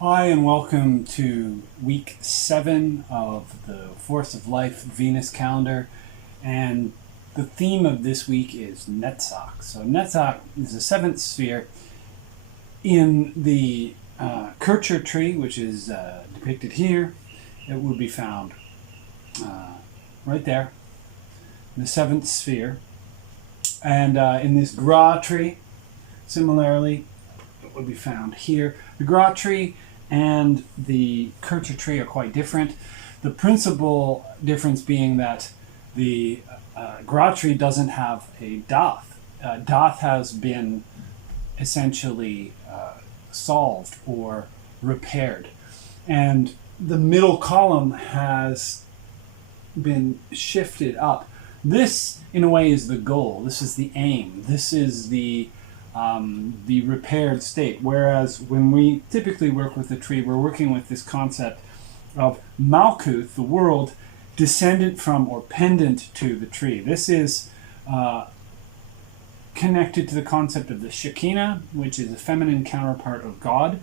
Hi, and welcome to week 7 of the Force of Life Venus calendar. And the theme of this week is Netzach. So Netzach is the 7th sphere in the Kircher tree, which is depicted here. It would be found right there, the 7th sphere. And in this Gra tree, similarly, it would be found here. The Gra tree and the Kircher tree are quite different. The principal difference being that the Gra tree doesn't have a Dath. Dath has been essentially solved or repaired. And the middle column has been shifted up. This, in a way, is the goal. This is the aim. This is the repaired state. Whereas when we typically work with the tree, we're working with this concept of Malkuth, the world, descendant from or pendant to the tree. This is connected to the concept of the Shekinah, which is a feminine counterpart of God,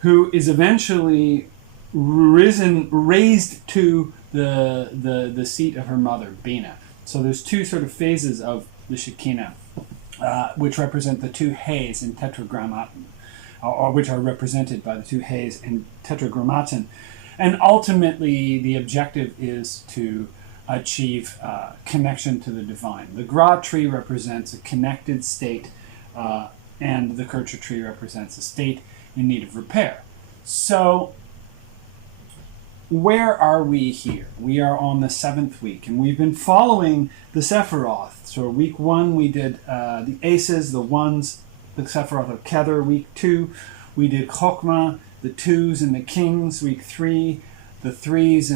who is eventually raised to the seat of her mother, Bina. So there's two sort of phases of the Shekinah, which represent the two hays in Tetragrammaton, or which are represented by the two hays in Tetragrammaton. And ultimately, the objective is to achieve connection to the divine. The Gra tree represents a connected state, and the Kircher tree represents a state in need of repair. So, where are we here? We are on the 7th week, and we've been following the Sephiroth. So week 1, we did the aces, the ones, the Sephiroth of Kether. Week 2, we did Chokmah, the 2s and the kings. Week 3, the 3s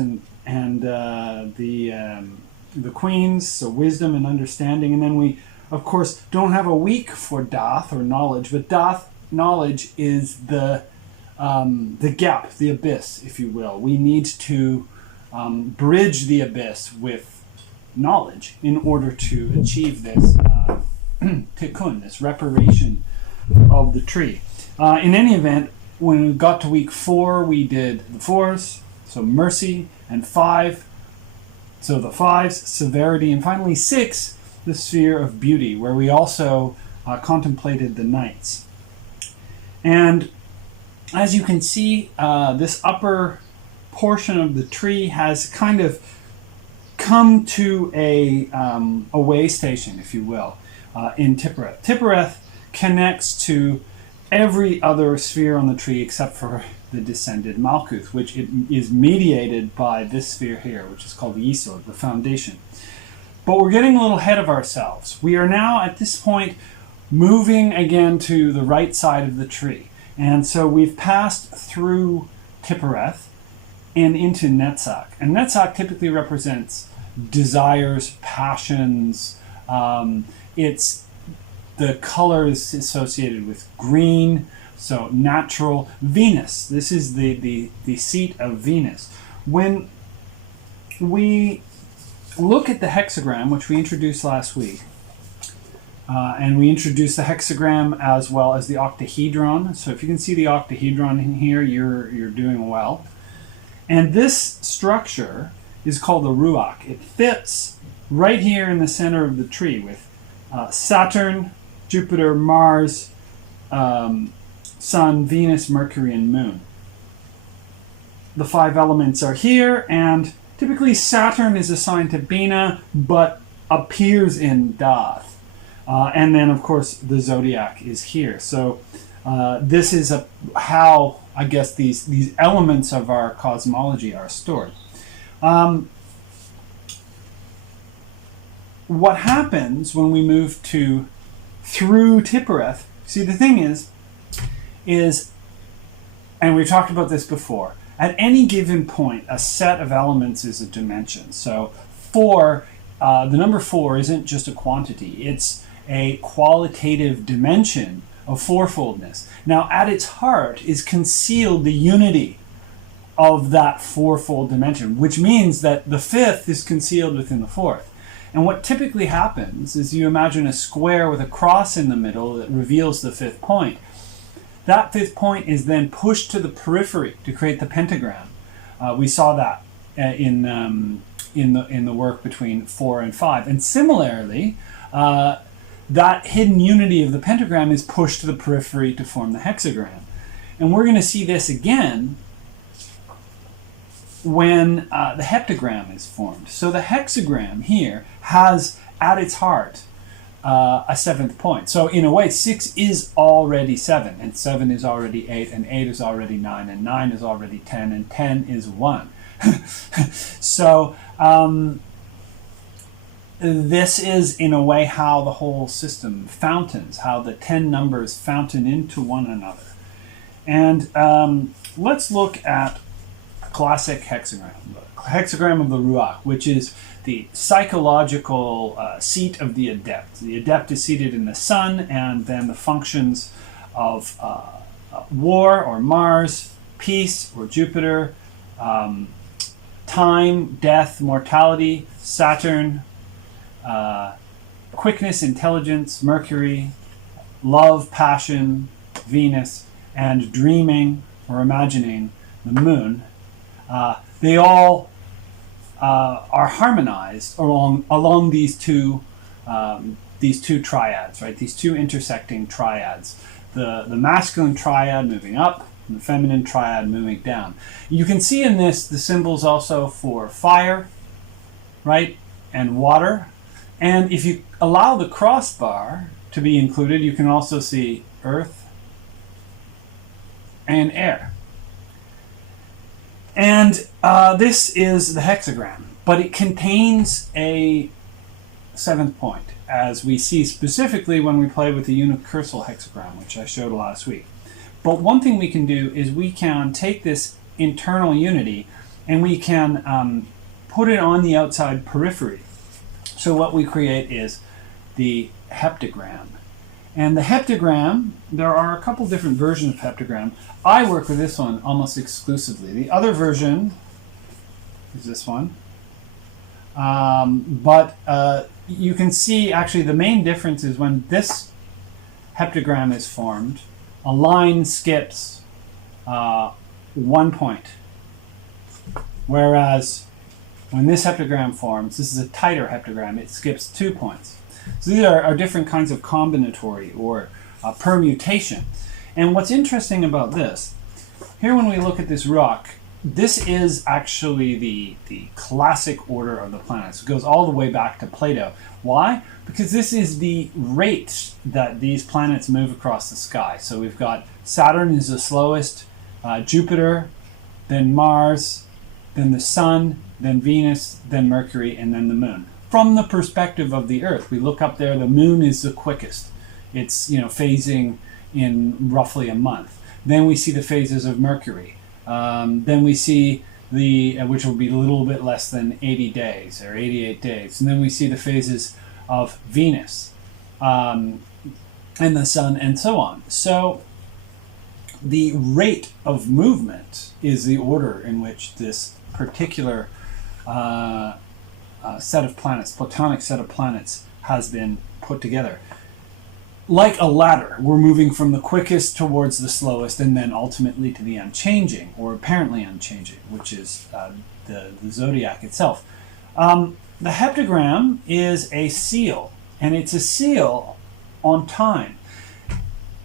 and the queens, so wisdom and understanding. And then we, of course, don't have a week for Dath or knowledge, but Dath, knowledge, is the gap, the abyss, if you will. We need to bridge the abyss with knowledge in order to achieve this tikkun, this reparation of the tree. In any event, when we got to week 4, we did the 4s, so mercy, and 5, so the 5s, severity, and finally 6, the sphere of beauty, where we also contemplated the knights. And as you can see, this upper portion of the tree has kind of come to a way station, if you will, in Tiphereth. Tiphereth connects to every other sphere on the tree except for the descended Malkuth, which is mediated by this sphere here, which is called the Yesod, the foundation. But we're getting a little ahead of ourselves. We are now, at this point, moving again to the right side of the tree. And so we've passed through Tiphereth and into Netzach. And Netzach typically represents desires, passions. It's the colors associated with green, so natural. Venus, this is the seat of Venus. When we look at the hexagram, which we introduced last week, and we introduced the hexagram as well as the octahedron. So if you can see the octahedron in here, you're doing well. And this structure is called the Ruach. It fits right here in the center of the tree with Saturn, Jupiter, Mars, Sun, Venus, Mercury, and Moon. The 5 elements are here, and typically Saturn is assigned to Bina, but appears in Dath. And then, of course, the zodiac is here. So this is how, I guess, these elements of our cosmology are stored. What happens when we move through Tiphereth? See, the thing is, and we've talked about this before, at any given point, a set of elements is a dimension. So the number 4 isn't just a quantity. It's a qualitative dimension of fourfoldness. Now, at its heart is concealed the unity of that fourfold dimension, which means that the 5th is concealed within the 4th. And what typically happens is you imagine a square with a cross in the middle that reveals the 5th point. That fifth point is then pushed to the periphery to create the pentagram. We saw that in the work between 4 and 5. And similarly, that hidden unity of the pentagram is pushed to the periphery to form the hexagram. And we're going to see this again when the heptagram is formed. So the hexagram here has at its heart a seventh point. So in a way, 6 is already 7, and 7 is already 8, and 8 is already 9, and 9 is already 10, and 10 is 1. So this is in a way how the whole system fountains, how the 10 numbers fountain into one another. And let's look at classic hexagram, the hexagram of the Ruach, which is the psychological seat of the adept. The adept is seated in the sun, and then the functions of war or Mars, peace or Jupiter, time, death, mortality, Saturn, quickness, intelligence, Mercury, love, passion, Venus, and dreaming or imagining, the moon. They all are harmonized along these two triads, right? These two intersecting triads. The masculine triad moving up, and the feminine triad moving down. You can see in this the symbols also for fire, right, and water. And if you allow the crossbar to be included, you can also see earth and air. And this is the hexagram, but it contains a seventh point, as we see specifically when we play with the unicursal hexagram, which I showed last week. But one thing we can do is we can take this internal unity and we can put it on the outside periphery. So what we create is the heptagram. And the heptagram, there are a couple different versions of heptagram. I work with this one almost exclusively. The other version is this one. But you can see actually the main difference is when this heptagram is formed, a line skips 1 point. Whereas when this heptagram forms, this is a tighter heptagram, it skips 2 points. So these are different kinds of combinatory or permutation. And what's interesting about this, here when we look at this rock, this is actually the classic order of the planets. It goes all the way back to Plato. Why? Because this is the rate that these planets move across the sky. So we've got Saturn is the slowest, Jupiter, then Mars, then the Sun, then Venus, then Mercury, and then the Moon. From the perspective of the Earth, we look up there, the Moon is the quickest. It's phasing in roughly a month. Then we see the phases of Mercury. Then we see which will be a little bit less than 80 days or 88 days. And then we see the phases of Venus and the Sun and so on. So the rate of movement is the order in which this particular set of planets, Platonic set of planets, has been put together. Like a ladder, we're moving from the quickest towards the slowest and then ultimately to the unchanging, or apparently unchanging, which is the zodiac itself. The heptagram is a seal, and it's a seal on time.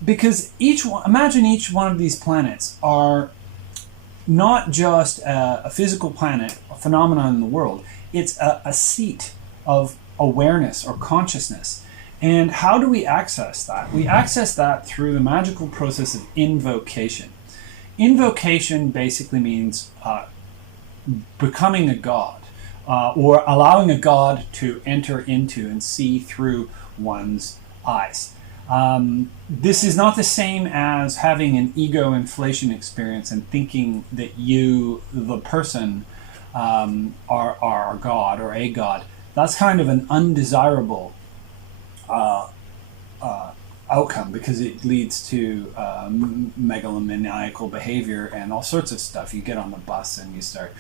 Because imagine each one of these planets are not just a physical planet, a phenomenon in the world. It's a seat of awareness or consciousness. And how do we access that? We access that through the magical process of invocation. Invocation basically means becoming a god, or allowing a god to enter into and see through one's eyes. This is not the same as having an ego inflation experience and thinking that you, the person, are God or a god. That's kind of an undesirable outcome, because it leads to megalomaniacal behavior and all sorts of stuff. You get on the bus and you start,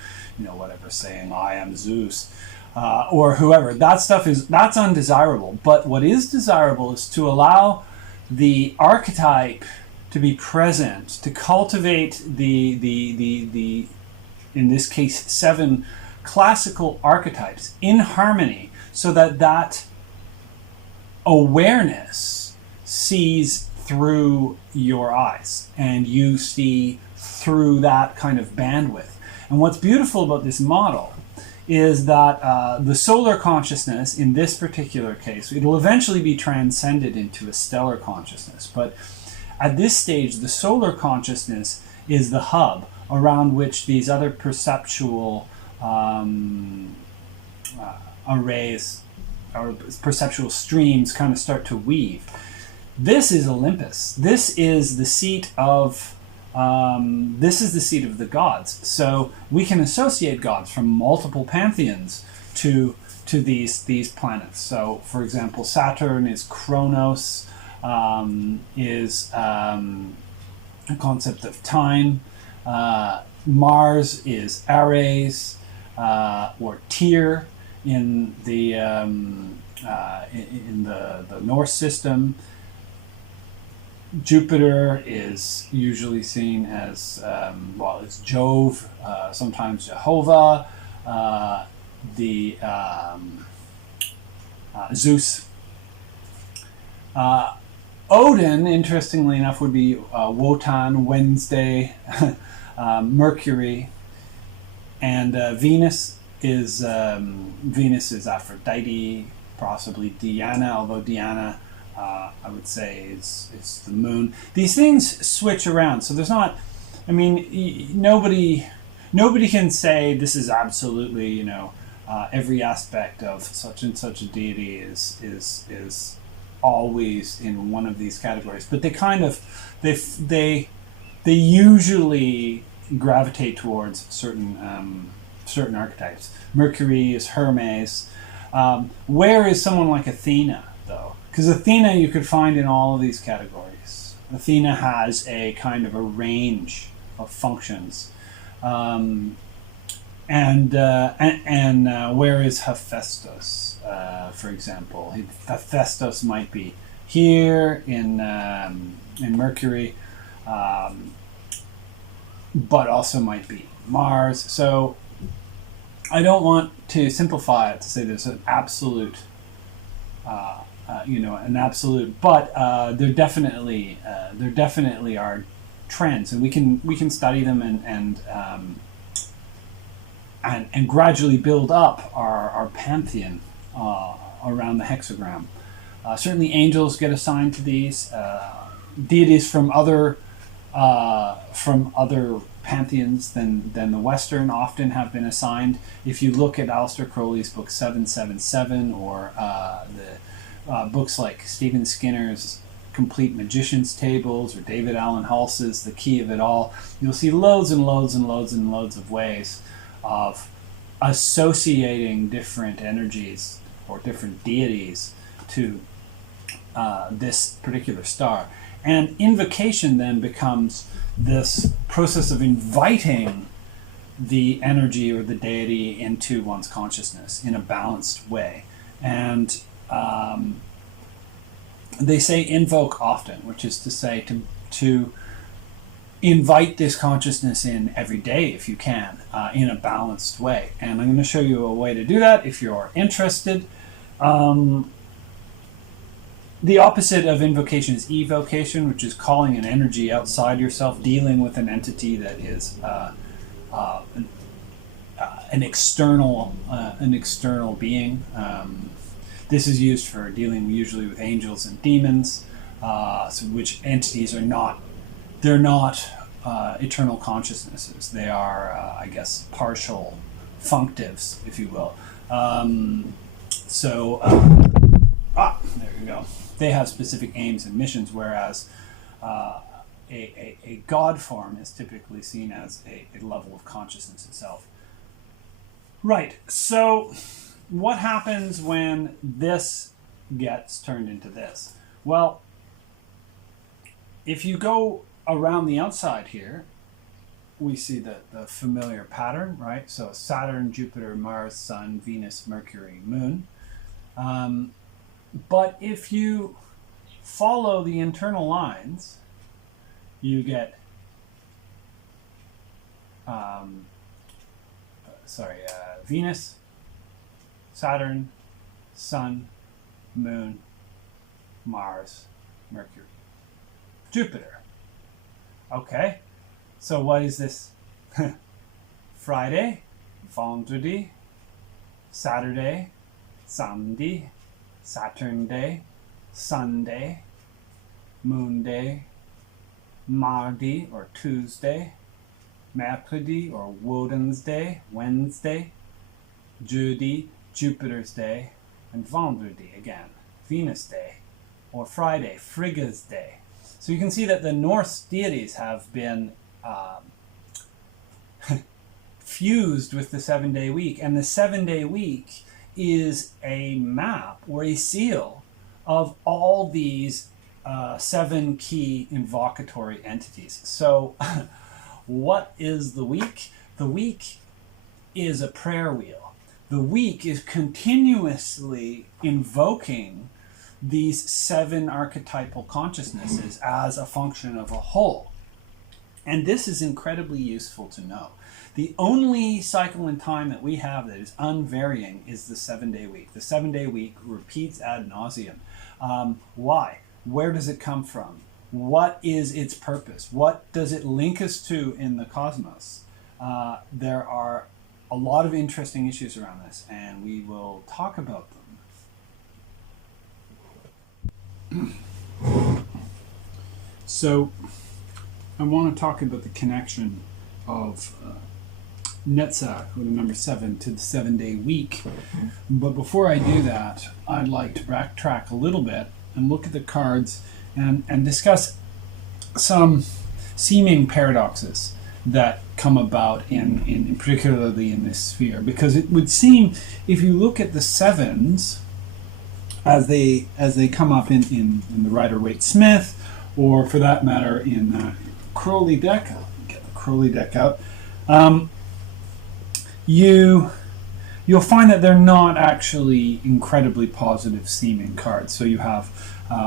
saying, I am Zeus, or whoever. That stuff that's undesirable. But what is desirable is to allow the archetype to be present, to cultivate the in this case 7 classical archetypes in harmony, so that that awareness sees through your eyes and you see through that kind of bandwidth. And what's beautiful about this model is that the solar consciousness, in this particular case, it'll eventually be transcended into a stellar consciousness. But at this stage, the solar consciousness is the hub around which these other perceptual arrays or perceptual streams kind of start to weave. This is Olympus. This is the seat of the gods. So we can associate gods from multiple pantheons to these planets. So, for example, Saturn is Kronos, is a concept of time. Mars is Ares, or Tyr in the Norse system. Jupiter is usually seen as, it's Jove, sometimes Jehovah, Zeus. Odin, interestingly enough, would be Wotan, Wednesday, Mercury, and Venus is Aphrodite, possibly Diana, although Diana, I would say, it's the moon. These things switch around, so there's not. I mean, nobody can say this is absolutely, every aspect of such and such a deity is always in one of these categories. But they kind of they usually gravitate towards certain archetypes. Mercury is Hermes. Where is someone like Athena, though? Because Athena you could find in all of these categories. Athena has a kind of a range of functions. And where is Hephaestus, for example? Hephaestus might be here in Mercury, but also might be Mars. So I don't want to simplify it to say there's an absolute, but there definitely are trends, and we can study them and gradually build up our pantheon around the hexagram. Certainly, angels get assigned to these. Deities from other pantheons than the Western often have been assigned. If you look at Aleister Crowley's book 777, or the books like Stephen Skinner's Complete Magician's Tables, or David Allen Hals's The Key of It All, you'll see loads and loads and loads and loads of ways of associating different energies or different deities to this particular star. And invocation then becomes this process of inviting the energy or the deity into one's consciousness in a balanced way. And they say invoke often, which is to say to invite this consciousness in every day if you can, in a balanced way. And I'm going to show you a way to do that if you're interested. The opposite of invocation is evocation, which is calling an energy outside yourself, dealing with an entity that is an external being. This is used for dealing usually with angels and demons, which entities are not. They're not eternal consciousnesses. They are, I guess, partial functives, if you will. There you go. They have specific aims and missions, whereas a God form is typically seen as a level of consciousness itself. Right, so what happens when this gets turned into this? Well, if you go around the outside here, we see the familiar pattern, right? So Saturn, Jupiter, Mars, Sun, Venus, Mercury, Moon. But if you follow the internal lines, you get Venus, Saturn, Sun, Moon, Mars, Mercury, Jupiter. Okay, so what is this? Friday, Vendredi, Saturday, Samedi, Saturn Day, Sunday, Moon Day, Mardi or Tuesday, Mercredi or Woden's Day, Wednesday, Jeudi, Jupiter's Day, and Vendredi again, Venus Day, or Friday, Frigga's Day. So you can see that the Norse deities have been fused with the 7-day week, and the 7-day week is a map or a seal of all these 7 key invocatory entities. So what is the week? The week is a prayer wheel. The week is continuously invoking these 7 archetypal consciousnesses as a function of a whole. And this is incredibly useful to know. The only cycle in time that we have that is unvarying is the 7-day week. The 7-day week repeats ad nauseum. Why? Where does it come from? What is its purpose? What does it link us to in the cosmos? There are a lot of interesting issues around this, and we will talk about them. So I want to talk about the connection of Netzach, or the number 7, to the 7-day week. But before I do that, I'd like to backtrack a little bit and look at the cards and discuss some seeming paradoxes that come about in particularly in this sphere. Because it would seem, if you look at the 7s as they come up in the Rider-Waite-Smith, or for that matter in Crowley deck, I'll get the Crowley deck out, you'll find that they're not actually incredibly positive seeming cards. So you have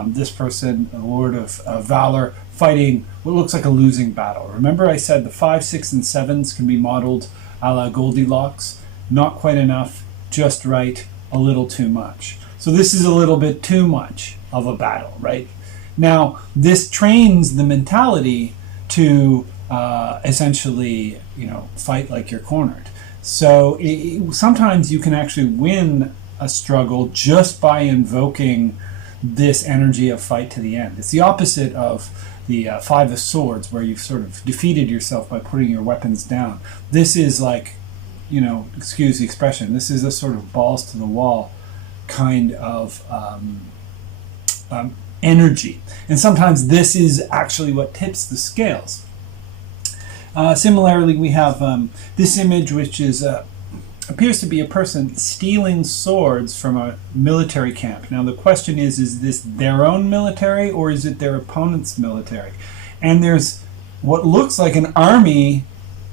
this person, a Lord of Valor, fighting what looks like a losing battle. Remember I said the 5, 6, and 7s can be modeled a la Goldilocks. Not quite enough, just right, a little too much. So this is a little bit too much of a battle, right? Now, this trains the mentality to essentially, fight like you're cornered. So sometimes you can actually win a struggle just by invoking this energy of fight to the end. It's the opposite of the 5 of Swords, where you've sort of defeated yourself by putting your weapons down. This is like, excuse the expression, this is a sort of balls to the wall kind of energy. And sometimes this is actually what tips the scales. Similarly, we have this image, which is appears to be a person stealing swords from a military camp. Now the question is this their own military or is it their opponent's military? And there's what looks like an army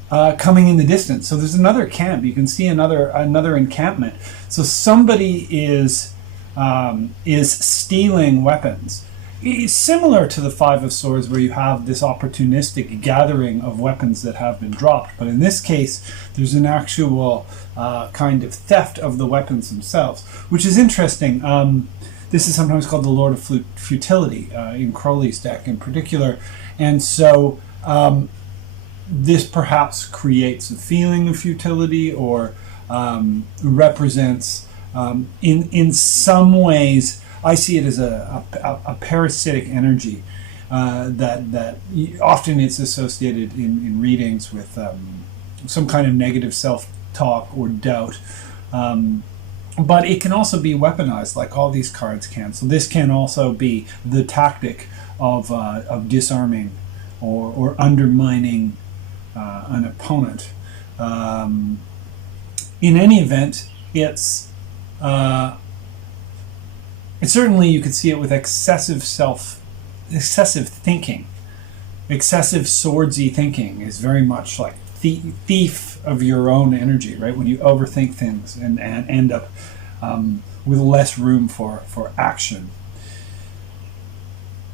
coming in the distance. So there's another camp. You can see another encampment. So somebody is stealing weapons. It's similar to the 5 of Swords, where you have this opportunistic gathering of weapons that have been dropped. But in this case, there's an actual kind of theft of the weapons themselves, which is interesting. This is sometimes called the Lord of Futility in Crowley's deck in particular. And so this perhaps creates a feeling of futility, or represents, in some ways, I see it as a parasitic energy that often it's associated in readings with some kind of negative self-talk or doubt. But it can also be weaponized, like all these cards can. So this can also be the tactic of disarming or undermining an opponent. In any event, it's certainly, you could see it with excessive thinking. Excessive swordsy thinking is very much like thief of your own energy, right? When you overthink things and end up with less room for action.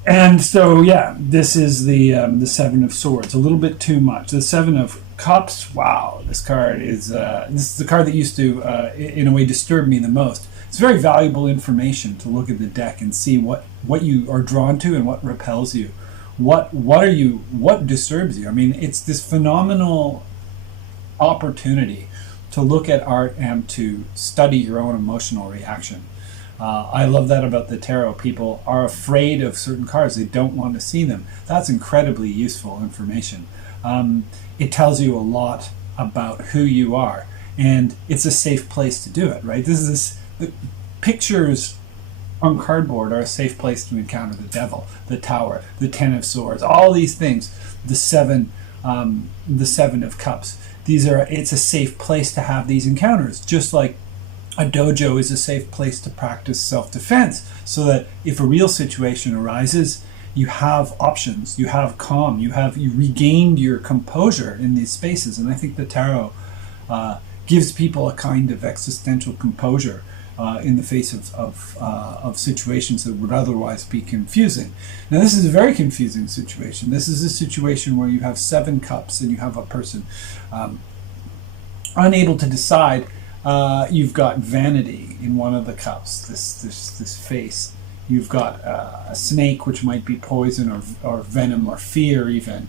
And so, yeah, this is the Seven of Swords. A little bit too much. The Seven of Cups. Wow, this card is this is the card that used to, in a way, disturb me the most. It's very valuable information to look at the deck and see what you are drawn to and what repels you. What disturbs you? I mean, it's this phenomenal opportunity to look at art and to study your own emotional reaction. I love that about the tarot. People are afraid of certain cards. They don't want to see them. That's incredibly useful information. It tells you a lot about who you are, and it's a safe place to do it, right? The pictures on cardboard are a safe place to encounter the devil, the tower, the Ten of Swords, all these things, the Seven of Cups. It's a safe place to have these encounters, just like a dojo is a safe place to practice self-defense, so that if a real situation arises, you have options, you have calm, you regained your composure in these spaces. And I think the tarot gives people a kind of existential composure in the face of situations that would otherwise be confusing. Now, this is a very confusing situation. This is a situation where you have 7 cups and you have a person unable to decide. You've got vanity in one of the cups, this face. You've got a snake, which might be poison or venom or fear even.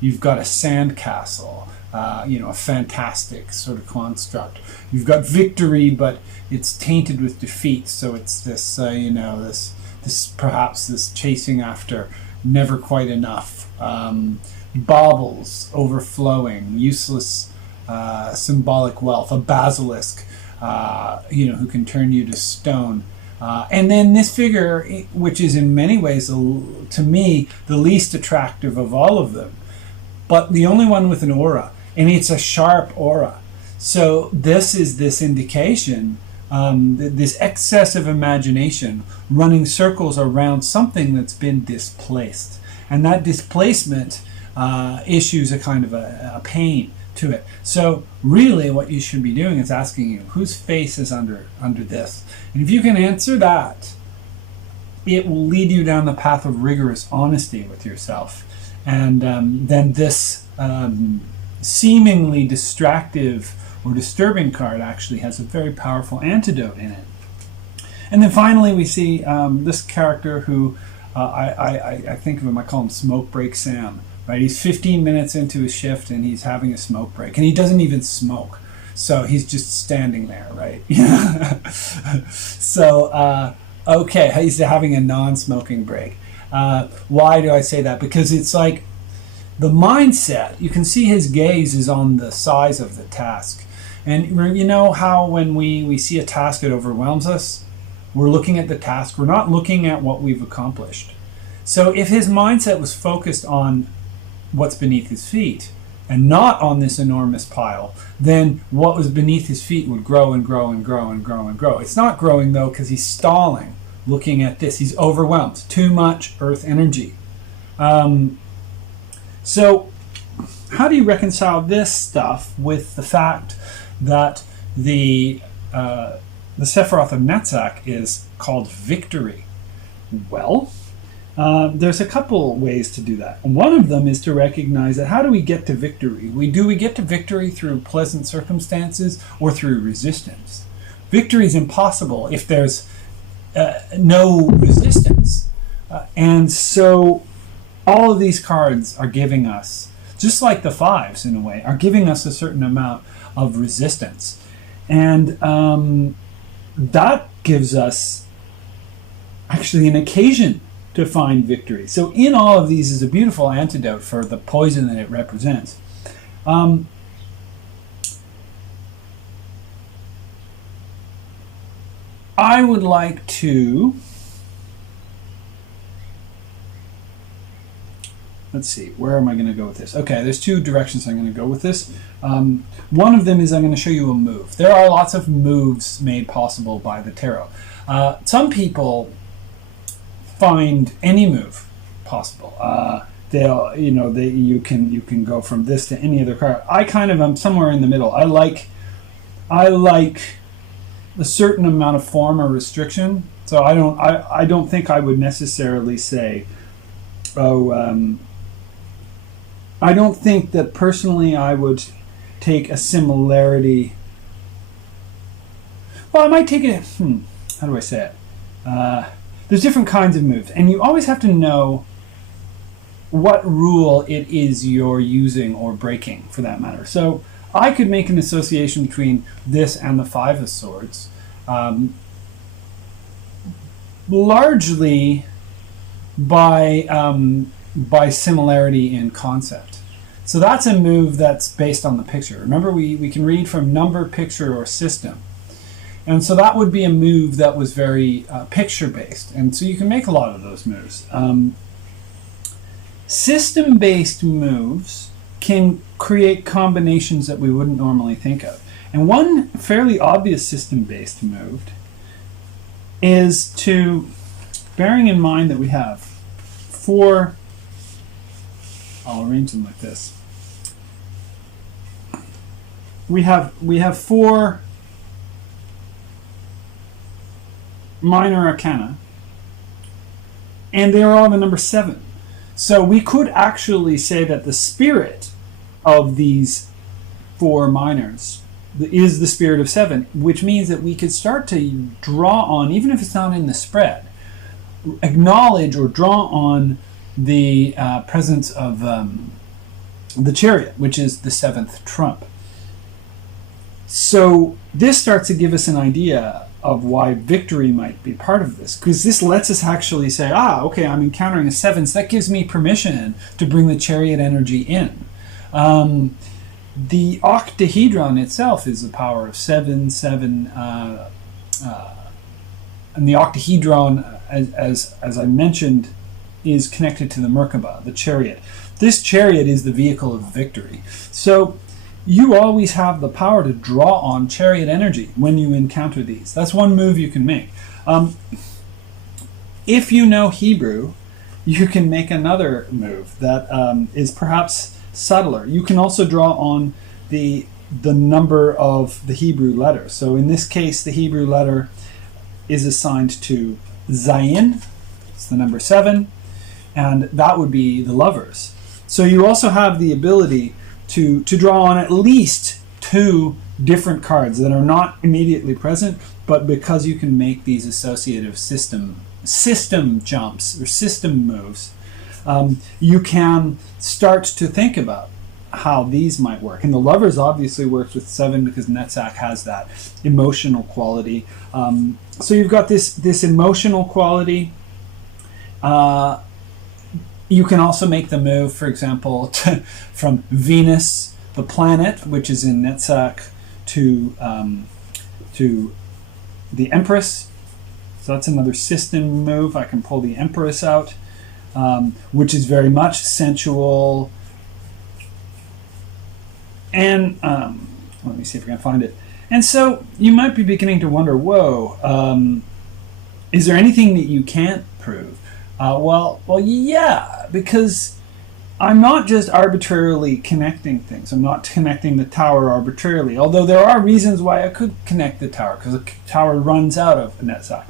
You've got a sandcastle, a fantastic sort of construct. You've got victory, but it's tainted with defeat. So it's this, this perhaps this chasing after never quite enough. Baubles overflowing, useless symbolic wealth, a basilisk, who can turn you to stone. And then this figure, which is in many ways, to me, the least attractive of all of them, but the only one with an aura, and it's a sharp aura. So this is this indication, this excessive imagination running circles around something that's been displaced. And that displacement issues a kind of a pain to it. So really what you should be doing is asking you, whose face is under this? And if you can answer that, it will lead you down the path of rigorous honesty with yourself. And then this seemingly distractive or disturbing card actually has a very powerful antidote in it. And then finally we see this character who I think of him, I call him Smoke Break Sam. Right, he's 15 minutes into his shift and he's having a smoke break, and he doesn't even smoke, so he's just standing there, right? So okay, he's having a non-smoking break. Why do I say that? Because it's like the mindset. You can see his gaze is on the size of the task, and you know how when we see a task that overwhelms us, we're looking at the task. We're not looking at what we've accomplished. So if his mindset was focused on what's beneath his feet and not on this enormous pile, then what was beneath his feet would grow and grow and grow and grow and grow. It's not growing though, because he's stalling looking at this. He's overwhelmed. Too much earth energy. So how do you reconcile this stuff with the fact that the Sephiroth of Netzach is called victory? Well, there's a couple ways to do that. One of them is to recognize that how do we get to victory? Do we get to victory through pleasant circumstances or through resistance? Victory is impossible if there's no resistance. And so all of these cards are giving us, just like the fives in a way, are giving us a certain amount of resistance. And that gives us actually an occasion to find victory. So in all of these is a beautiful antidote for the poison that it represents. I would like to, let's see, where am I going to go with this? Okay, there's 2 directions I'm going to go with this. One of them is I'm going to show you a move. There are lots of moves made possible by the tarot. Some people find any move possible. You can go from this to any other card. I kind of am somewhere in the middle. I like a certain amount of form or restriction. So I don't think I would necessarily say, I don't think that personally I would take a similarity. Well, I might take it. How do I say it? There's different kinds of moves, and you always have to know what rule it is you're using or breaking, for that matter. So I could make an association between this and the Five of Swords, largely by similarity in concept. So that's a move that's based on the picture. Remember, we can read from number, picture, or system. And so that would be a move that was very picture-based. And so you can make a lot of those moves. System-based moves can create combinations that we wouldn't normally think of. And one fairly obvious system-based move is to, bearing in mind that we have four, I'll arrange them like this. We have four minor arcana, and they are all the number 7. So we could actually say that the spirit of these 4 minors is the spirit of 7, which means that we could start to draw on, even if it's not in the spread, acknowledge or draw on the presence of the Chariot, which is the 7th trump. So this starts to give us an idea of why victory might be part of this, because this lets us actually say, okay, I'm encountering a 7, so that gives me permission to bring the Chariot energy in. The octahedron itself is the power of 7, 7, and the octahedron, as I mentioned, is connected to the Merkaba, the Chariot. This Chariot is the vehicle of victory. So you always have the power to draw on Chariot energy when you encounter these. That's one move you can make. If you know Hebrew, you can make another move that is perhaps subtler. You can also draw on the number of the Hebrew letter. So in this case, the Hebrew letter is assigned to Zayin. It's the number 7, and that would be the lovers. So you also have the ability to draw on at least 2 different cards that are not immediately present, but because you can make these associative system jumps or system moves, you can start to think about how these might work. And the lovers obviously works with 7 because Netzach has that emotional quality. So you've got this emotional quality. You can also make the move, for example, from Venus, the planet, which is in Netzach, to the Empress. So that's another system move. I can pull the Empress out, which is very much sensual. And let me see if I can find it. And so you might be beginning to wonder, whoa, is there anything that you can't prove? Well, yeah, because I'm not just arbitrarily connecting things. I'm not connecting the tower arbitrarily, although there are reasons why I could connect the tower, because the tower runs out of Netzach.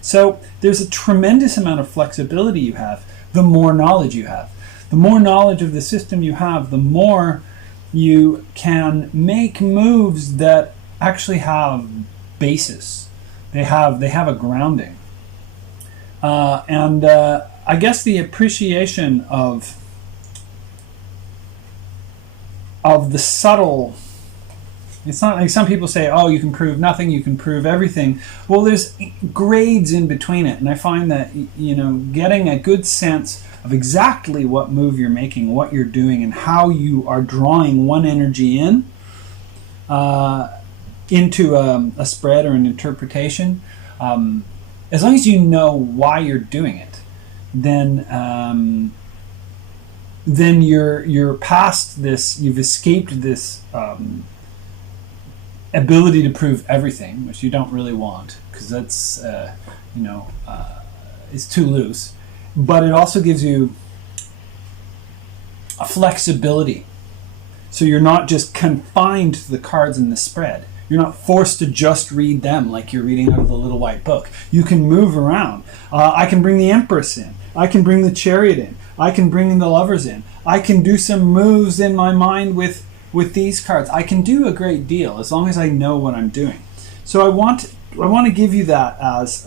So there's a tremendous amount of flexibility you have, the more knowledge you have. The more knowledge of the system you have, the more you can make moves that actually have basis. They have a grounding. And I guess the appreciation of the subtle, it's not like some people say, oh, you can prove nothing, you can prove everything. Well, there's grades in between it, and I find that, getting a good sense of exactly what move you're making, what you're doing, and how you are drawing one energy into a spread or an interpretation, as long as you know why you're doing it, then you're past this. You've escaped this ability to prove everything, which you don't really want, because that's it's too loose. But it also gives you a flexibility, so you're not just confined to the cards in the spread. You're not forced to just read them like you're reading out of the little white book. You can move around. I can bring the Empress in. I can bring the Chariot in. I can bring the Lovers in. I can do some moves in my mind with these cards. I can do a great deal as long as I know what I'm doing. So I want to give you that as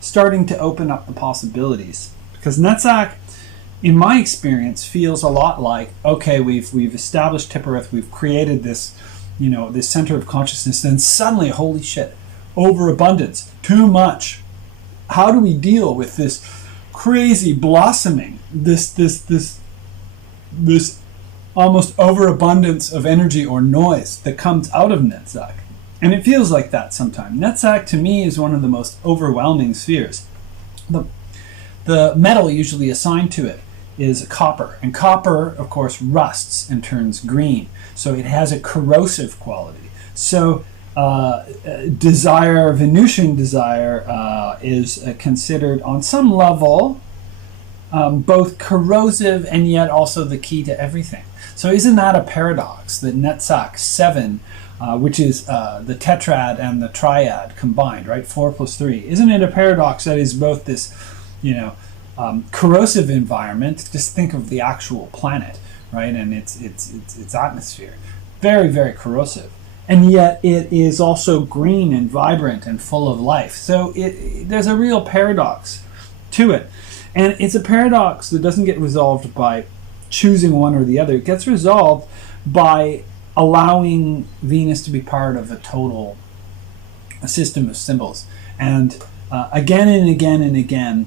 starting to open up the possibilities, because Netzach, in my experience, feels a lot like, okay, we've established Tippereth, we've created this, this center of consciousness, then suddenly, holy shit, overabundance, too much. How do we deal with this crazy blossoming, this almost overabundance of energy or noise that comes out of Netzach? And it feels like that sometimes. Netzach, to me, is one of the most overwhelming spheres. The metal usually assigned to it is copper. And copper, of course, rusts and turns green. So it has a corrosive quality. So Venusian desire is considered on some level both corrosive and yet also the key to everything. So isn't that a paradox that Netzach 7, which is the tetrad and the triad combined, right? 4 plus 3. Isn't it a paradox that is both this, corrosive environment? Just think of the actual planet, right? And its atmosphere. Very, very corrosive. And yet it is also green and vibrant and full of life. So there's a real paradox to it. And it's a paradox that doesn't get resolved by choosing one or the other. It gets resolved by allowing Venus to be part of a system of symbols. And again and again and again,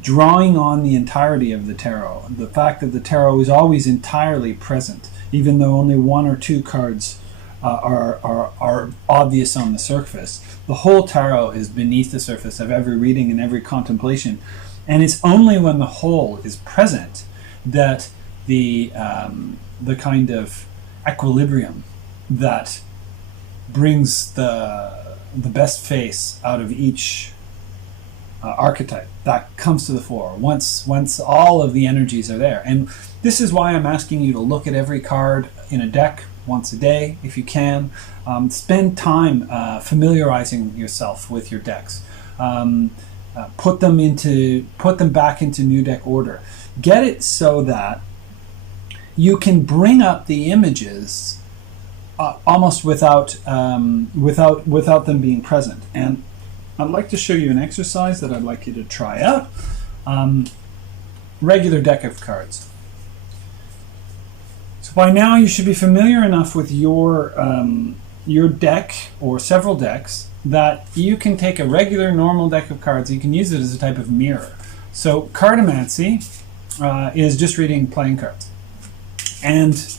drawing on the entirety of the tarot. The fact that the tarot is always entirely present, even though only one or two cards are obvious on the surface. The whole tarot is beneath the surface of every reading and every contemplation. And it's only when the whole is present that the kind of equilibrium that brings the best face out of each archetype that comes to the fore once all of the energies are there. And this is why I'm asking you to look at every card in a deck once a day if you can. Spend time familiarizing yourself with your decks. Put them back into new deck order. Get it so that you can bring up the images almost without them being present. And I'd like to show you an exercise that I'd like you to try out. Regular deck of cards. So by now you should be familiar enough with your deck or several decks that you can take a regular normal deck of cards. You can use it as a type of mirror. So cartomancy is just reading playing cards. And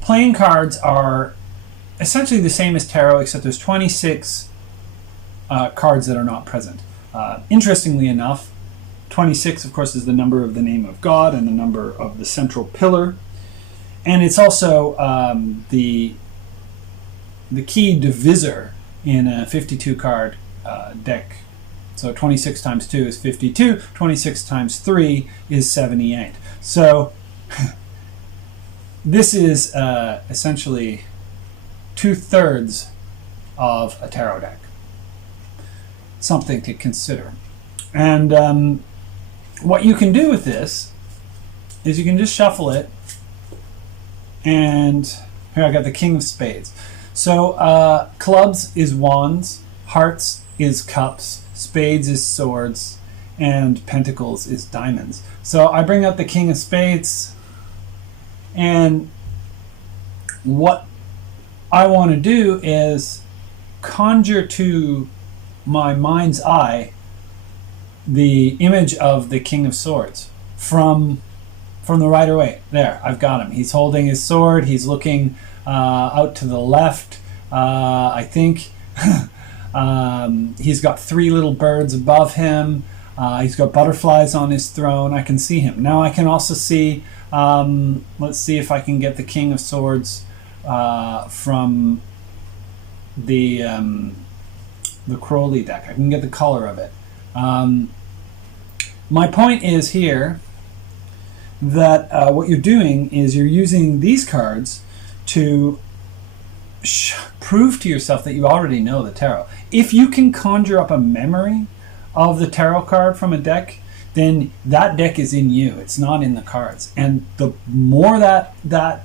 playing cards are essentially the same as tarot, except there's 26 cards that are not present. Interestingly enough, 26, of course, is the number of the name of God and the number of the central pillar. And it's also the key divisor in a 52 card deck. So 26 times 2 is 52, 26 times 3 is 78. So this is essentially 2/3 of a tarot deck. Something to consider. And what you can do with this is you can just shuffle it. And here I got the King of Spades. So clubs is wands, hearts is cups, spades is swords, and pentacles is diamonds. So I bring up the King of Spades, and what I want to do is conjure to my mind's eye the image of the King of Swords from the right away. There, I've got him. He's holding his sword. He's looking out to the left. I think he's got 3 little birds above him. He's got butterflies on his throne. I can see him. Now I can also see, let's see if I can get the King of Swords from the Crowley deck. I can get the color of it. My point is here that what you're doing is you're using these cards to prove to yourself that you already know the tarot. If you can conjure up a memory of the tarot card from a deck, then that deck is in you. It's not in the cards. And the more that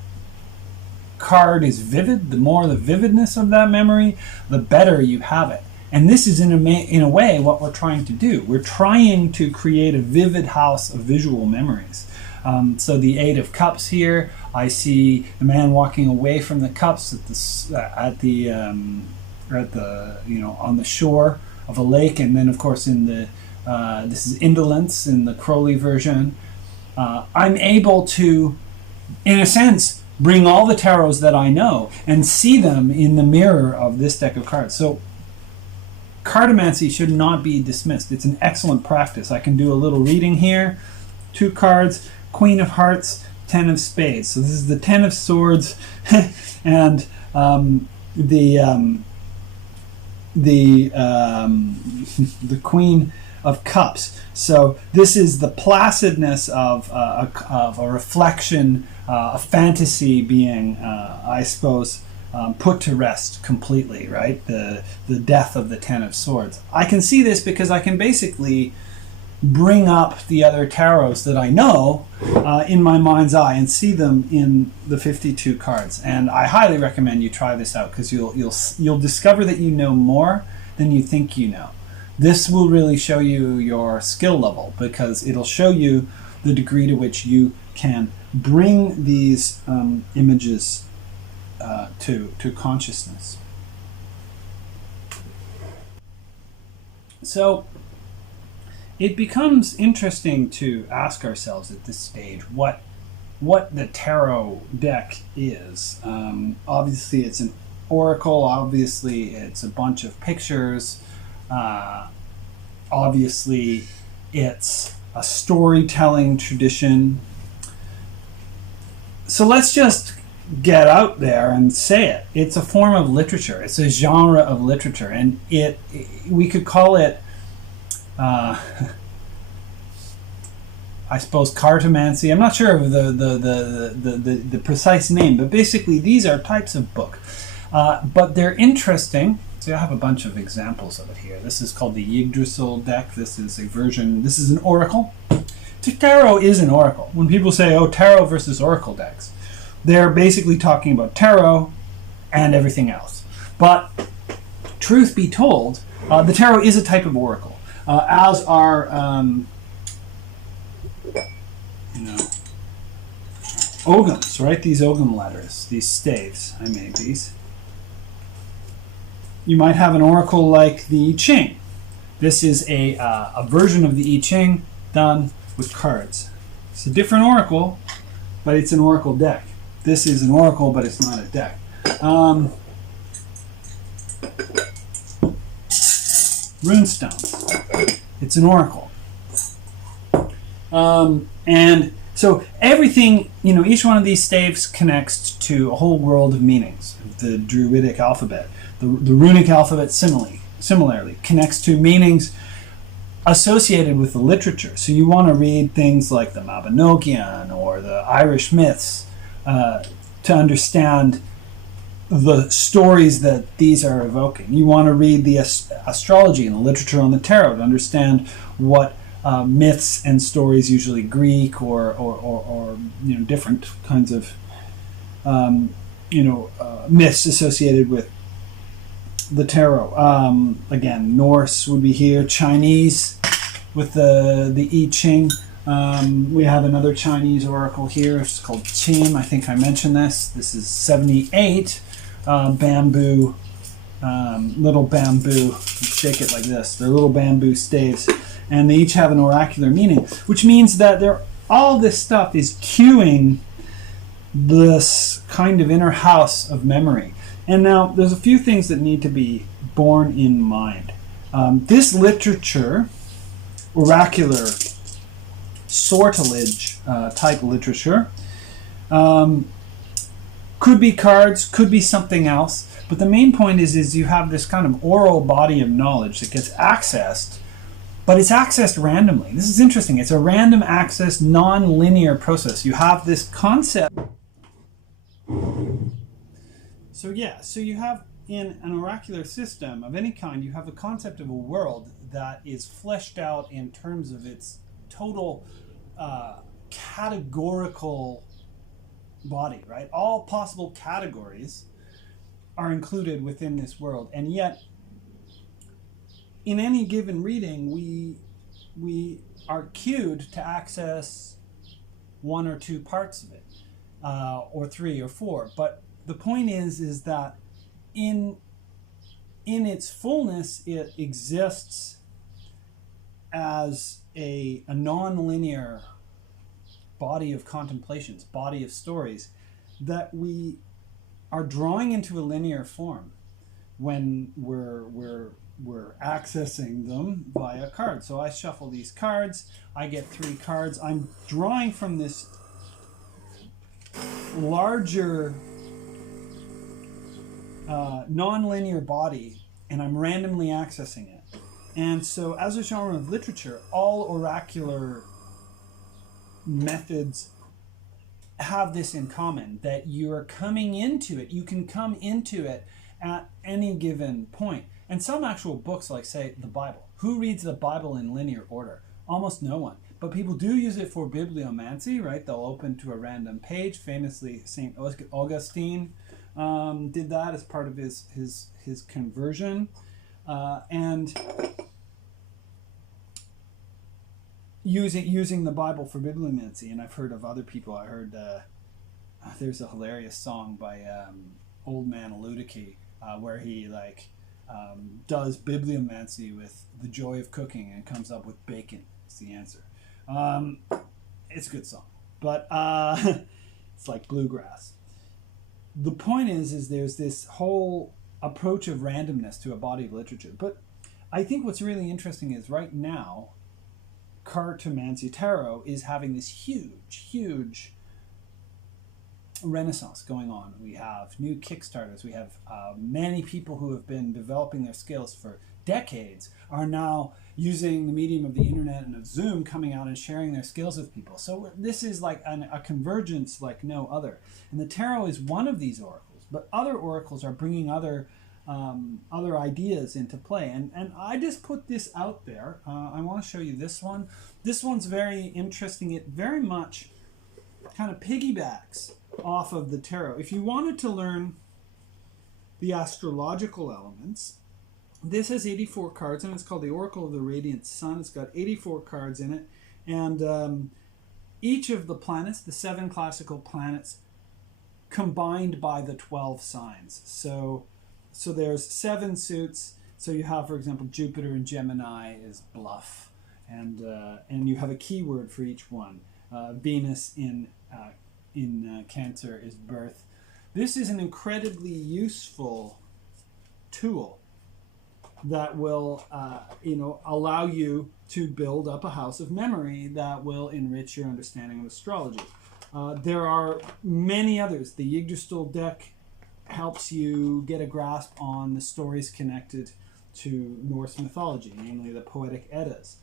card is vivid, the more the vividness of that memory, the better you have it. And this is in a way what we're trying to do. We're trying to create a vivid house of visual memories. So the Eight of Cups here, I see the man walking away from the cups on the shore of a lake, and then of course in the this is indolence in the Crowley version. I'm able to, in a sense, bring all the tarots that I know and see them in the mirror of this deck of cards. So cartomancy should not be dismissed. It's an excellent practice. I can do a little reading here. 2 cards, Queen of Hearts, 10 of Spades. So this is the 10 of Swords and the Queen of Cups. So this is the placidness of a reflection, a fantasy being, I suppose, put to rest completely, right? The death of the 10 of Swords. I can see this because I can basically bring up the other tarots that I know in my mind's eye and see them in the 52 cards. And I highly recommend you try this out because you'll discover that you know more than you think you know. This will really show you your skill level because it'll show you the degree to which you can bring these images to consciousness. So it becomes interesting to ask ourselves at this stage what the tarot deck is. Obviously it's an oracle, obviously it's a bunch of pictures, obviously it's a storytelling tradition. So let's just get out there and say it. It's a form of literature. It's a genre of literature, and we could call it I suppose cartomancy. I'm not sure of the precise name, but basically these are types of book. But they're interesting. So I have a bunch of examples of it here. This is called the Yggdrasil deck. This is a version. This is an oracle. Tarot is an oracle. When people say, oh, tarot versus oracle decks, they're basically talking about tarot and everything else. But truth be told, the tarot is a type of oracle, as are ogams, right? These ogam letters, these staves. I made these. You might have an oracle like the I Ching. This is a version of the I Ching done with cards. It's a different oracle, but it's an oracle deck. This is an oracle, but it's not a deck. Runestones. It's an oracle. And so everything, each one of these staves connects to a whole world of meanings. The Druidic alphabet. The runic alphabet similarly connects to meanings associated with the literature. So you want to read things like the Mabinogion or the Irish myths to understand the stories that these are evoking. You want to read the astrology and the literature on the tarot to understand what myths and stories, usually Greek or different kinds of myths associated with the tarot. Again, Norse would be here. Chinese with the I Ching. We have another Chinese oracle here. It's called Qin. I think I mentioned this. This is 78 bamboo, little bamboo. Shake it like this. They're little bamboo staves, and they each have an oracular meaning, which means that all this stuff is cueing this kind of inner house of memory. And now there's a few things that need to be borne in mind. This literature, oracular sortilege type literature, could be cards, could be something else, but the main point is you have this kind of oral body of knowledge that gets accessed but it's accessed randomly. This is interesting. It's a random access, non-linear process. You have this concept. So you have in an oracular system of any kind, you have a concept of a world that is fleshed out in terms of its total categorical body, right? All possible categories are included within this world, and yet in any given reading we are cued to access one or two parts of it, or three or four. But the point is that in its fullness, it exists as a non-linear body of contemplations, body of stories that we are drawing into a linear form when we're accessing them via cards. So I shuffle these cards, I get 3 cards. I'm drawing from this larger non-linear body, and I'm randomly accessing it. And so as a genre of literature, all oracular methods have this in common, that you're coming into it. You can come into it at any given point. And some actual books, like say the Bible, who reads the Bible in linear order? Almost no one. But people do use it for bibliomancy, right? They'll open to a random page. Famously, St. Augustine did that as part of his conversion. And using the Bible for bibliomancy. And I've heard of other people. I heard there's a hilarious song by Old Man Ludicky where he does bibliomancy with the joy of cooking and comes up with bacon. It's the answer. It's a good song, but it's like bluegrass. The point is there's this whole approach of randomness to a body of literature. But I think what's really interesting is right now, cartomancy, tarot, is having this huge renaissance going on. We have new Kickstarters. We have many people who have been developing their skills for decades are now using the medium of the internet and of Zoom, coming out and sharing their skills with people. So this is like a convergence like no other. And the tarot is one of these oracles, but other oracles are bringing other ideas into play. And I just put this out there. I want to show you this one. This one's very interesting. It very much kind of piggybacks off of the tarot. If you wanted to learn the astrological elements, this has 84 cards, and it's called the Oracle of the Radiant Sun. It's got 84 cards in it, and each of the planets, the 7 classical planets, combined by the 12 signs. So there's 7 suits. So you have, for example, Jupiter in Gemini is bluff, and you have a keyword for each one. Venus in Cancer is birth. This is an incredibly useful tool that will allow you to build up a house of memory that will enrich your understanding of astrology. There are many others. The Yggdrasil deck helps you get a grasp on the stories connected to Norse mythology, namely the Poetic Eddas.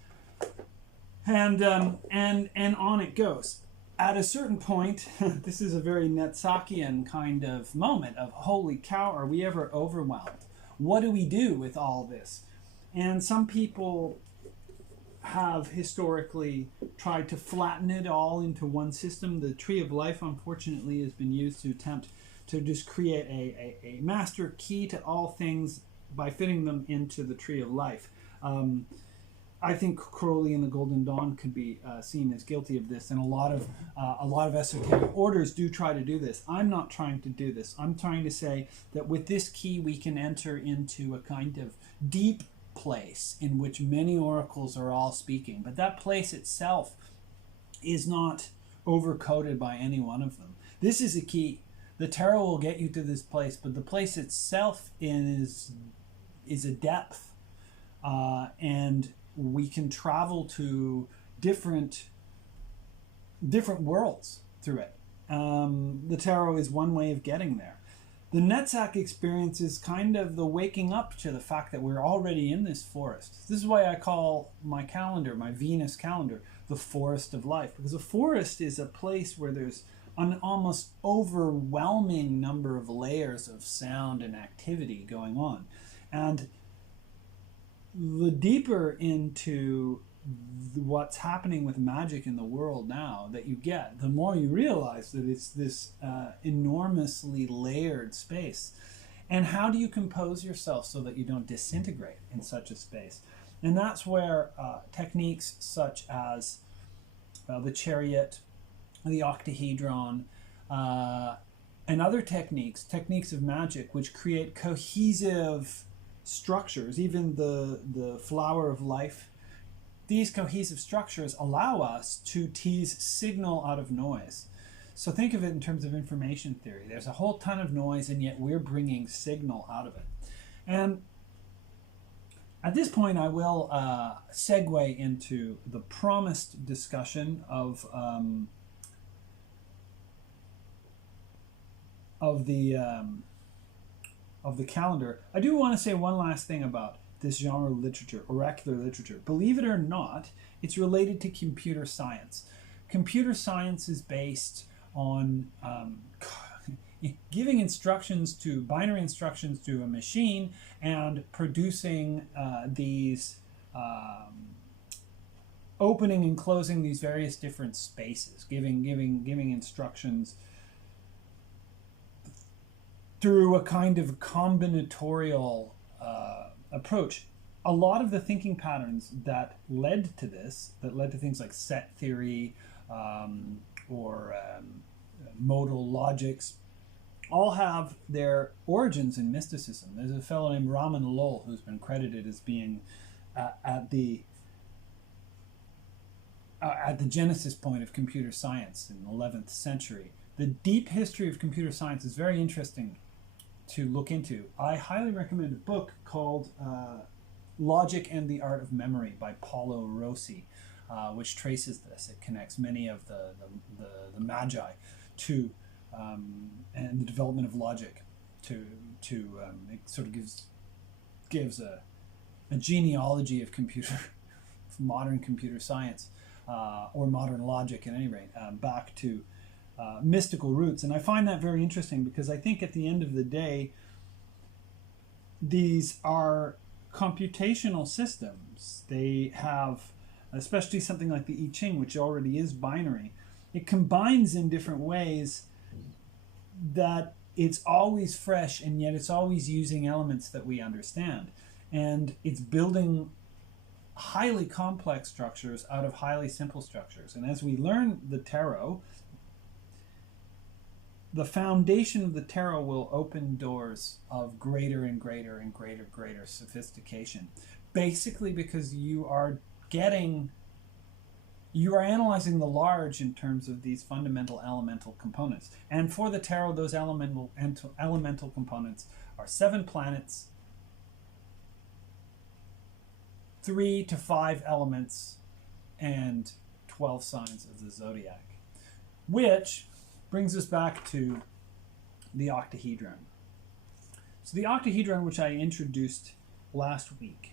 And on it goes. At a certain point, this is a very Netzachian kind of moment of, holy cow, are we ever overwhelmed? What do we do with all this? And some people have historically tried to flatten it all into one system. The Tree of Life, unfortunately, has been used to attempt to just create a master key to all things by fitting them into the Tree of Life. I think Crowley and the Golden Dawn could be seen as guilty of this, and a lot of esoteric orders do try to do this. I'm not trying to do this. I'm trying to say that with this key we can enter into a kind of deep place in which many oracles are all speaking, but that place itself is not overcoated by any one of them. This is a key. The tarot will get you to this place, but the place itself is a depth, and we can travel to different worlds through it. The tarot is one way of getting there. The Netzach experience is kind of the waking up to the fact that we're already in this forest. This is why I call my calendar, my Venus calendar, the forest of life. Because a forest is a place where there's an almost overwhelming number of layers of sound and activity going on. And the deeper into what's happening with magic in the world now that you get, the more you realize that it's this enormously layered space. And how do you compose yourself so that you don't disintegrate in such a space? And that's where techniques such as the chariot, the octahedron, and other techniques of magic, which create cohesive structures, even the flower of life. These cohesive structures allow us to tease signal out of noise. So think of it in terms of information theory. There's a whole ton of noise, and yet we're bringing signal out of it. And at this point, I will segue into the promised discussion of the calendar. I do want to say one last thing about this genre of literature, oracular literature. Believe it or not, it's related to computer science. Computer science is based on giving binary instructions to a machine and producing these opening and closing these various different spaces, giving instructions through a kind of combinatorial approach. A lot of the thinking patterns that led to things like set theory or modal logics, all have their origins in mysticism. There's a fellow named Raman Lowell who's been credited as being at the genesis point of computer science in the 11th century. The deep history of computer science is very interesting to look into. I highly recommend a book called Logic and the Art of Memory by Paulo Rossi, which traces this. It connects many of the magi to and the development of logic to it sort of gives a genealogy of modern computer science or modern logic at any rate, back to mystical roots. And I find that very interesting because I think at the end of the day, these are computational systems. They have, especially something like the I Ching, which already is binary, it combines in different ways that it's always fresh, and yet it's always using elements that we understand. And it's building highly complex structures out of highly simple structures. And as we learn the tarot, the foundation of the tarot will open doors of greater and greater and greater sophistication. Basically because you are analyzing the large in terms of these fundamental elemental components. And for the tarot, those elemental components are 7 planets, 3 to 5 elements, and 12 signs of the zodiac. Which brings us back to the octahedron. So the octahedron, which I introduced last week,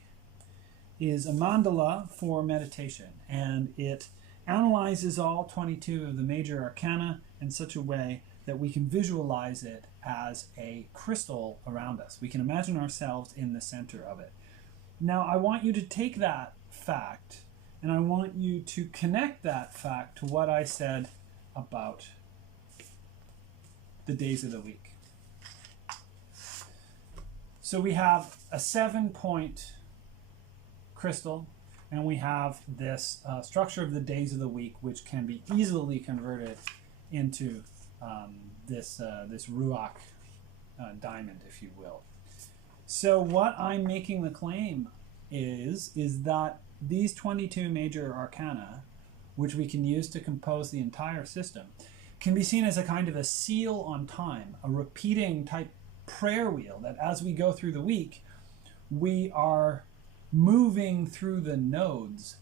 is a mandala for meditation, and it analyzes all 22 of the major arcana in such a way that we can visualize it as a crystal around us. We can imagine ourselves in the center of it. Now, I want you to take that fact, and I want you to connect that fact to what I said about the days of the week. So we have a 7-point crystal, and we have this structure of the days of the week, which can be easily converted into this ruach diamond, if you will. So what I'm making the claim is that these 22 major arcana, which we can use to compose the entire system, can be seen as a kind of a seal on time, a repeating type prayer wheel, that as we go through the week, we are moving through the nodes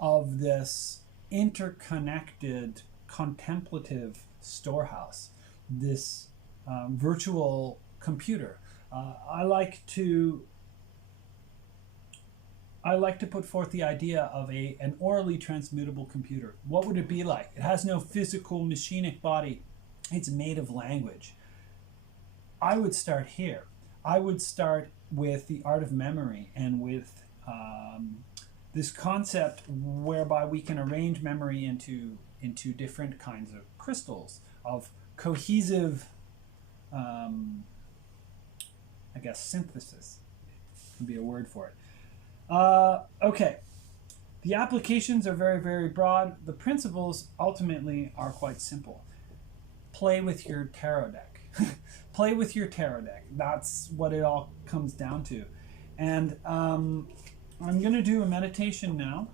of this interconnected contemplative storehouse, this virtual computer. I like to put forth the idea of an orally transmutable computer. What would it be like? It has no physical machinic body. It's made of language. I would start here. I would start with the art of memory and with this concept whereby we can arrange memory into different kinds of crystals of cohesive, synthesis would be a word for it. Okay, the applications are very, very broad. The principles ultimately are quite simple. Play with your tarot deck. Play with your tarot deck. That's what it all comes down to. And I'm going to do a meditation now.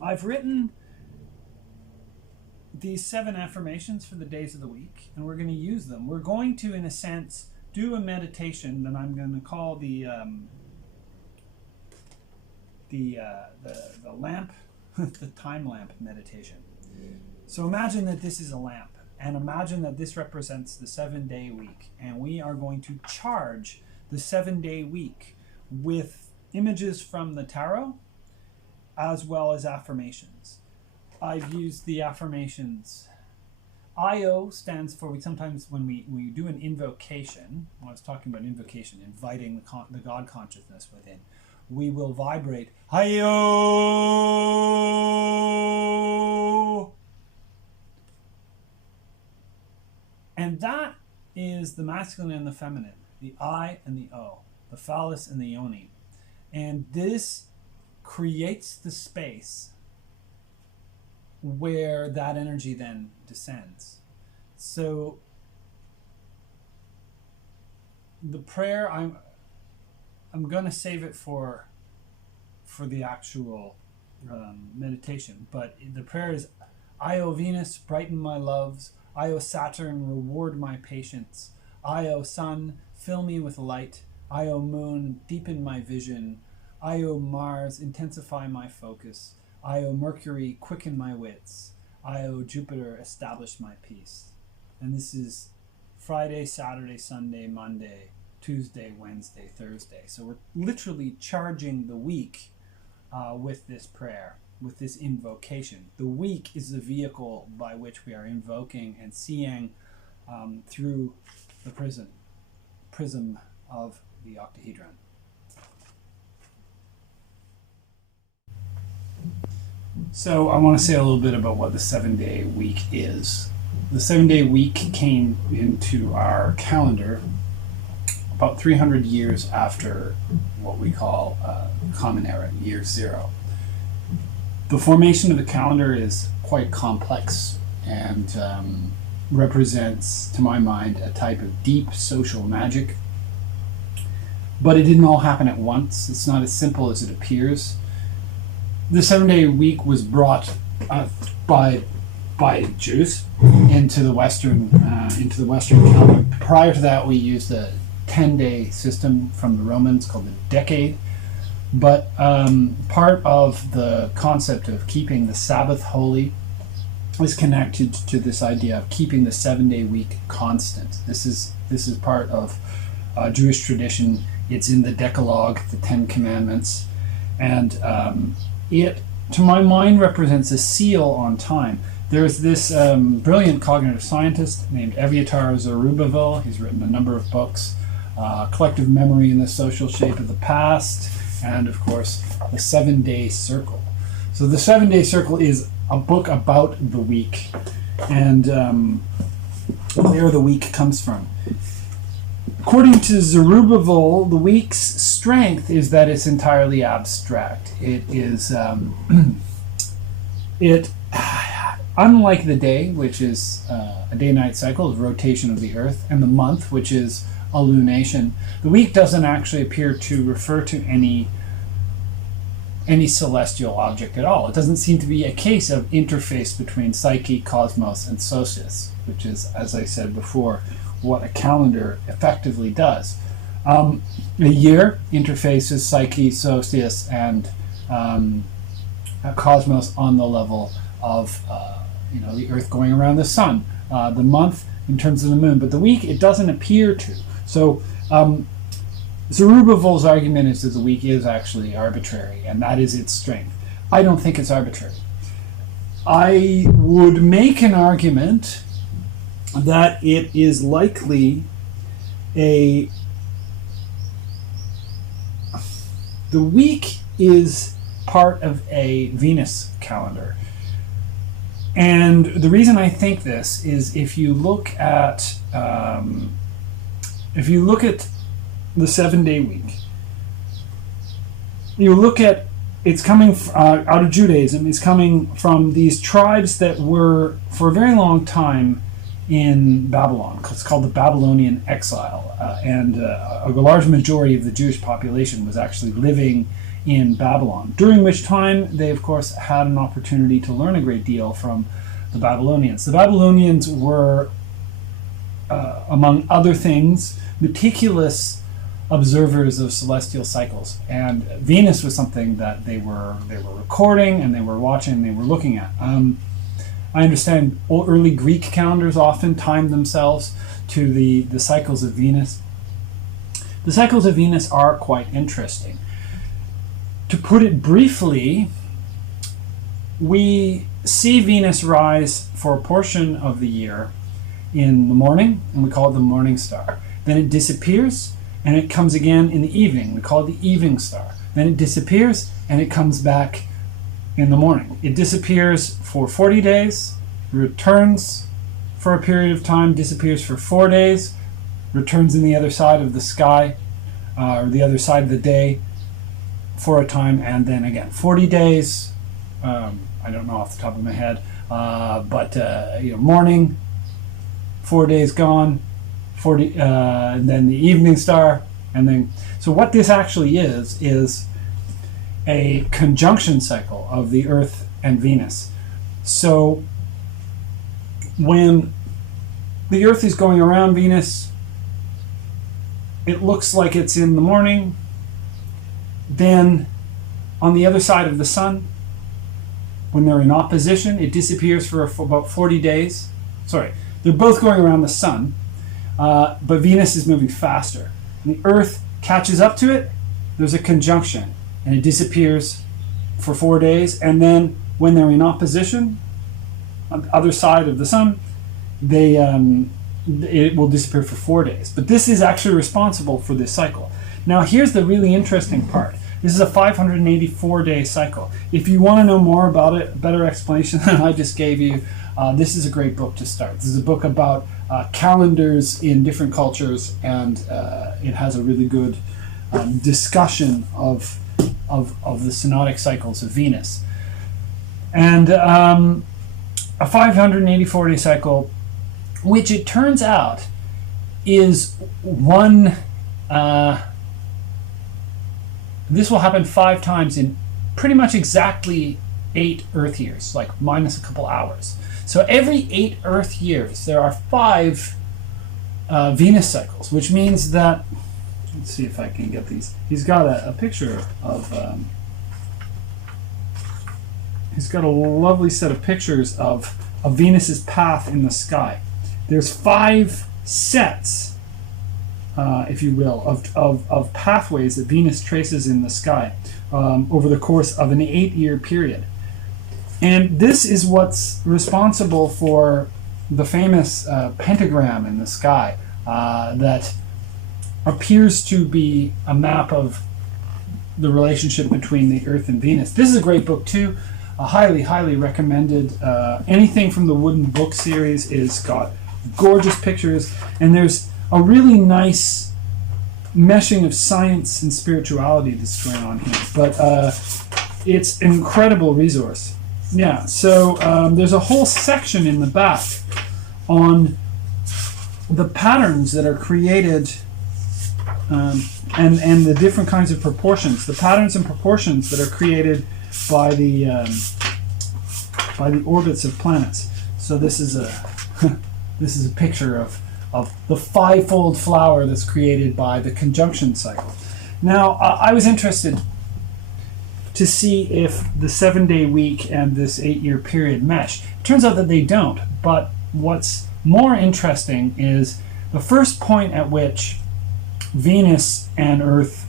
I've written these 7 affirmations for the days of the week, and we're going to use them. We're going to, in a sense, do a meditation that I'm going to call the lamp, the TimeLamp meditation. So imagine that this is a lamp, and imagine that this represents the 7-day week, and we are going to charge the 7-day week with images from the tarot as well as affirmations. I've used the affirmations. IO stands for, sometimes when we do an invocation, when I was talking about invocation, inviting the God consciousness within, we will vibrate IO. And that is the masculine and the feminine, the I and the O, the phallus and the yoni. And this creates the space where that energy then descends. So the prayer, I'm going to save it for the actual meditation, but the prayer is, Io Venus, brighten my loves. Io Saturn, reward my patience. Io Sun, fill me with light. Io Moon, deepen my vision. Io Mars, intensify my focus. Io Mercury, quicken my wits. Io Jupiter, establish my peace. And this is Friday, Saturday, Sunday, Monday, Tuesday, Wednesday, Thursday. So we're literally charging the week with this prayer, with this invocation. The week is the vehicle by which we are invoking and seeing through the prism of the octahedron. So I want to say a little bit about what the 7-day week is. The 7-day week came into our calendar about 300 years after what we call Common Era, year 0. The formation of the calendar is quite complex and represents, to my mind, a type of deep social magic. But it didn't all happen at once. It's not as simple as it appears. The 7-day week was brought by Jews into the Western calendar. Prior to that, we used a 10-day system from the Romans called the decade. But part of the concept of keeping the Sabbath holy is connected to this idea of keeping the 7-day week constant. This is part of Jewish tradition. It's in the Decalogue, the 10 Commandments, and it, to my mind, represents a seal on time. There's this brilliant cognitive scientist named Eviatar Zerubbabel. He's written a number of books, Collective Memory in the Social Shape of the Past, and of course, the 7-day Circle. So the 7-day Circle is a book about the week and where the week comes from. According to Zerubbabel, the week's strength is that it's entirely abstract. It is, unlike the day, which is a day-night cycle of rotation of the Earth, and the month, which is a lunation, the week doesn't actually appear to refer to any celestial object at all. It doesn't seem to be a case of interface between psyche, cosmos, and solstice, which is, as I said before, what a calendar effectively does. A year interfaces psyche, solstice, and cosmos on the level of the Earth going around the sun. The month in terms of the moon, but the week it doesn't appear to. So Zerubbabel's argument is that the week is actually arbitrary, and that is its strength. I don't think it's arbitrary. I would make an argument that it is likely the week is part of a Venus calendar. And the reason I think this is if you look at the 7-day week, you look at it's coming out of Judaism. It's coming from these tribes that were for a very long time in Babylon. It's called the Babylonian exile, and a large majority of the Jewish population was actually living in Babylon, during which time they, of course, had an opportunity to learn a great deal from the Babylonians. The Babylonians were, among other things, meticulous observers of celestial cycles, and Venus was something that they were recording and they were watching and they were looking at. I understand early Greek calendars often timed themselves to the cycles of Venus. The cycles of Venus are quite interesting. To put it briefly, we see Venus rise for a portion of the year in the morning, and we call it the morning star. Then it disappears, and it comes again in the evening. We call it the evening star. Then it disappears, and it comes back in the morning. It disappears for 40 days, returns for a period of time, disappears for 4 days, returns in the other side of the sky, or the other side of the day for a time, and then again 40 days. I don't know off the top of my head, but morning, 4 days gone, 40, and then the evening star, and then so what this actually is a conjunction cycle of the Earth and Venus. So when the Earth is going around Venus, it looks like it's in the morning. Then on the other side of the sun, when they're in opposition, it disappears for about 40 days. Sorry, they're both going around the sun, but Venus is moving faster. And the Earth catches up to it, there's a conjunction, and it disappears for 4 days. And then when they're in opposition, on the other side of the sun, it will disappear for 4 days. But this is actually responsible for this cycle. Now here's the really interesting part. This is a 584-day cycle. If you want to know more about it, a better explanation than I just gave you, this is a great book to start. This is a book about calendars in different cultures, and it has a really good discussion of the synodic cycles of Venus. And a 584-day cycle, which it turns out is one... this will happen 5 times in pretty much exactly 8 Earth years, like minus a couple hours. So every 8 Earth years, there are 5 Venus cycles, which means that, let's see if I can get these. He's got a picture of, he's got a lovely set of pictures of Venus's path in the sky. There's 5 sets, if you will, of pathways that Venus traces in the sky over the course of an 8-year period. And this is what's responsible for the famous pentagram in the sky that appears to be a map of the relationship between the Earth and Venus. This is a great book too, highly, highly recommended. Anything from the Wooden Book series is got gorgeous pictures, and there's a really nice meshing of science and spirituality that's going on here. But it's an incredible resource. Yeah, so there's a whole section in the back on the patterns that are created and the different kinds of proportions, the patterns and proportions that are created by the orbits of planets. So this is a this is a picture of the 5-fold flower that's created by the conjunction cycle. Now, I was interested to see if the 7-day week and this 8-year period mesh. It turns out that they don't, but what's more interesting is the first point at which Venus and Earth,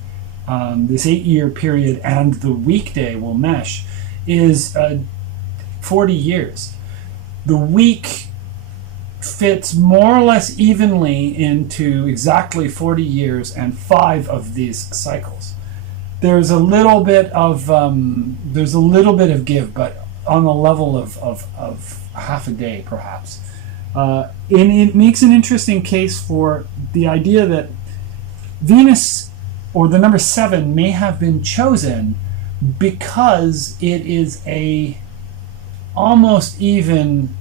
this 8-year period, and the weekday will mesh, is 40 years. The week fits more or less evenly into exactly 40 years and 5 of these cycles. There's a little bit of give, but on the level of half a day, perhaps. And it makes an interesting case for the idea that Venus, or the number 7, may have been chosen because it is a almost even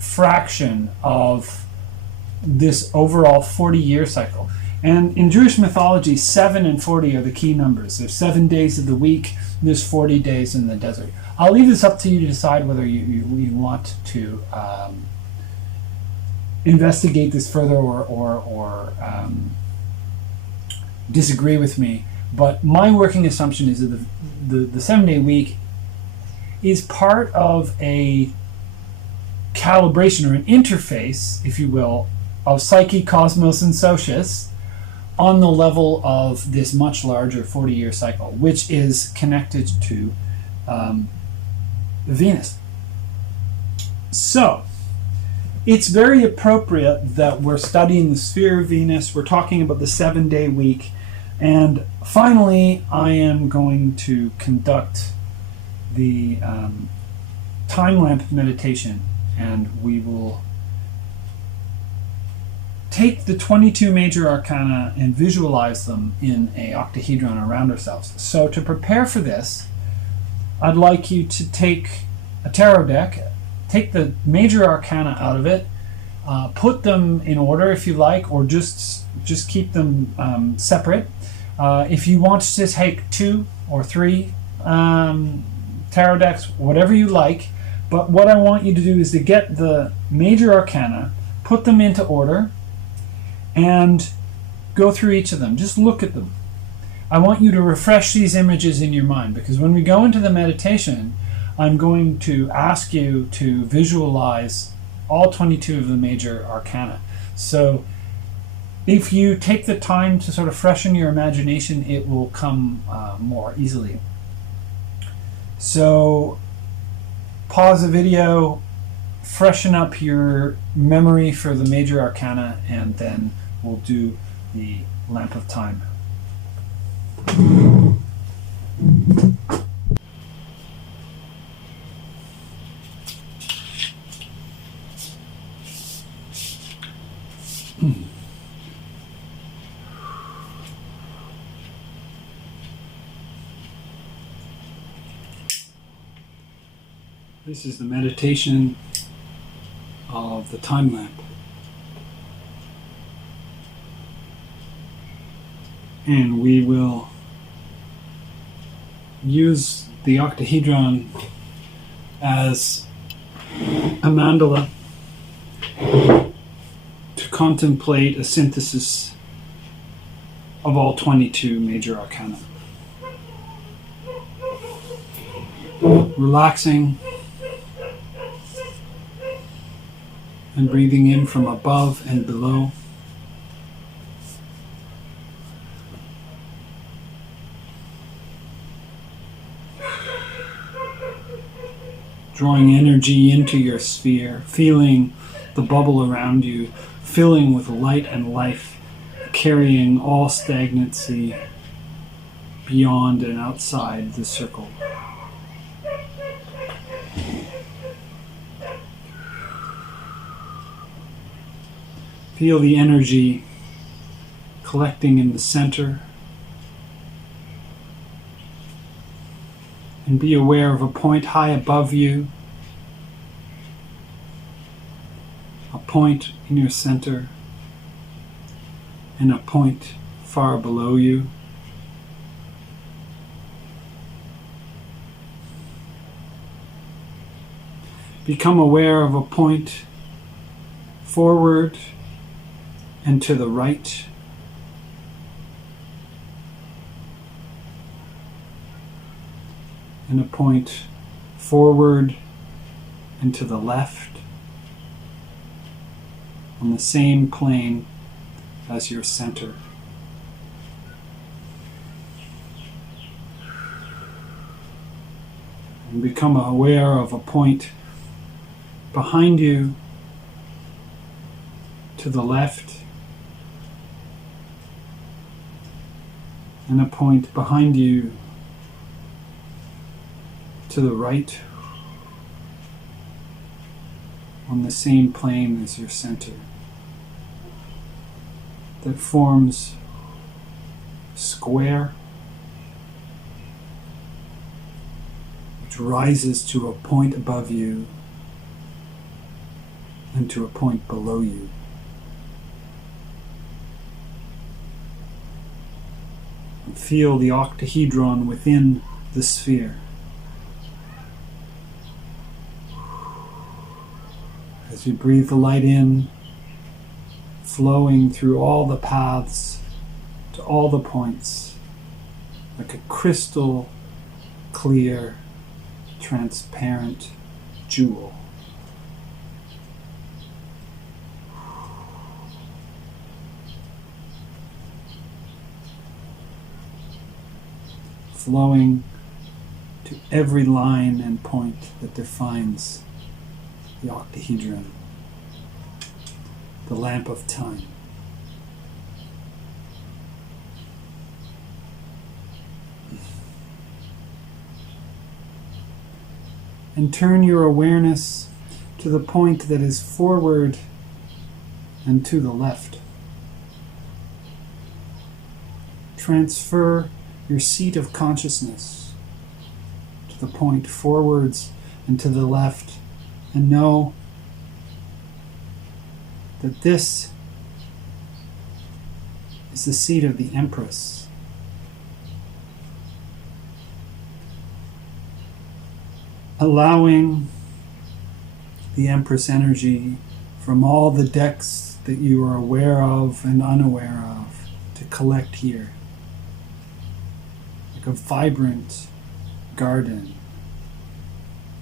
fraction of this overall 40-year cycle. And in Jewish mythology, 7 and 40 are the key numbers. There's 7 days of the week, and there's 40 days in the desert. I'll leave this up to you to decide whether you want to investigate this further or disagree with me. But my working assumption is that the 7-day week is part of a calibration, or an interface, if you will, of Psyche, Cosmos, and Socius on the level of this much larger 40-year cycle, which is connected to Venus. So, it's very appropriate that we're studying the sphere of Venus. We're talking about the 7-day week. And finally, I am going to conduct the TimeLamp meditation, and we will take the 22 major arcana and visualize them in an octahedron around ourselves. So to prepare for this, I'd like you to take a tarot deck, take the major arcana out of it, put them in order if you like, or just keep them separate. If you want to take 2 or 3 tarot decks, whatever you like, but what I want you to do is to get the major arcana, put them into order, and go through each of them. Just look at them. I want you to refresh these images in your mind, because when we go into the meditation, I'm going to ask you to visualize all 22 of the major arcana. So if you take the time to sort of freshen your imagination, it will come more easily. So pause the video, freshen up your memory for the major arcana, and then we'll do the lamp of time. This is the meditation of the time lamp. And we will use the octahedron as a mandala to contemplate a synthesis of all 22 major arcana. Relaxing and breathing in from above and below. Drawing energy into your sphere, feeling the bubble around you, filling with light and life, carrying all stagnancy beyond and outside the circle. Feel the energy collecting in the center, and be aware of a point high above you, a point in your center, and a point far below you. Become aware of a point forward and to the right, and a point forward and to the left on the same plane as your center. And become aware of a point behind you, to the left, and a point behind you to the right, on the same plane as your center, that forms a square which rises to a point above you and to a point below you. And feel the octahedron within the sphere. As you breathe the light in, flowing through all the paths to all the points, like a crystal clear, transparent jewel. Flowing to every line and point that defines the octahedron, the lamp of time. And turn your awareness to the point that is forward and to the left. Transfer your seat of consciousness to the point forwards and to the left, and know that this is the seat of the Empress. Allowing the Empress energy from all the decks that you are aware of and unaware of to collect here, like a vibrant garden.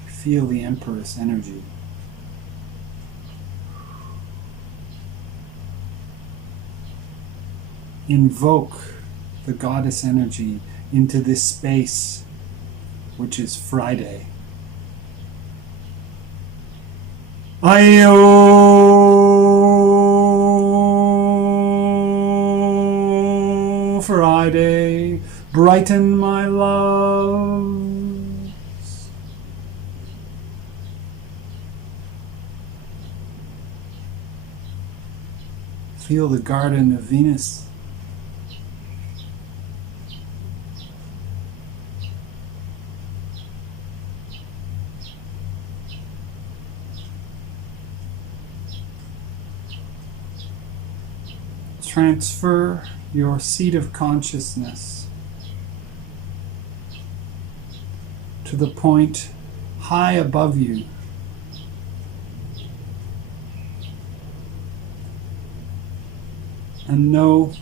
Feel the Empress energy. Invoke the goddess energy into this space, which is Friday. Ayo, Friday, brighten my loves. Feel the garden of Venus. Transfer your seat of consciousness to the point high above you, and know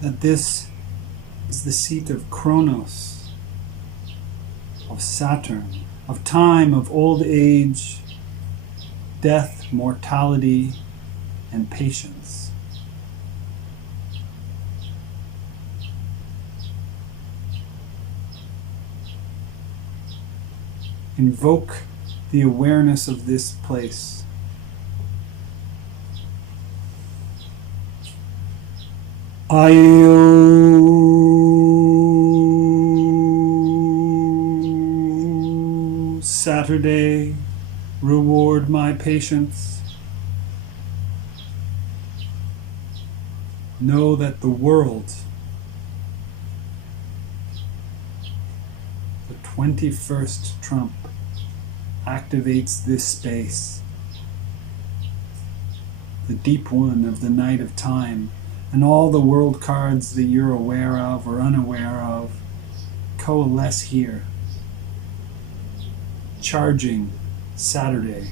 that this is the seat of Kronos, of Saturn, of time, of old age, death, mortality, and patience. Invoke the awareness of this place. Ayo, Saturday, reward my patience. Know that the world, the 21st trump, activates this space, the deep one of the night of time, and all the world cards that you're aware of or unaware of coalesce here, charging Saturday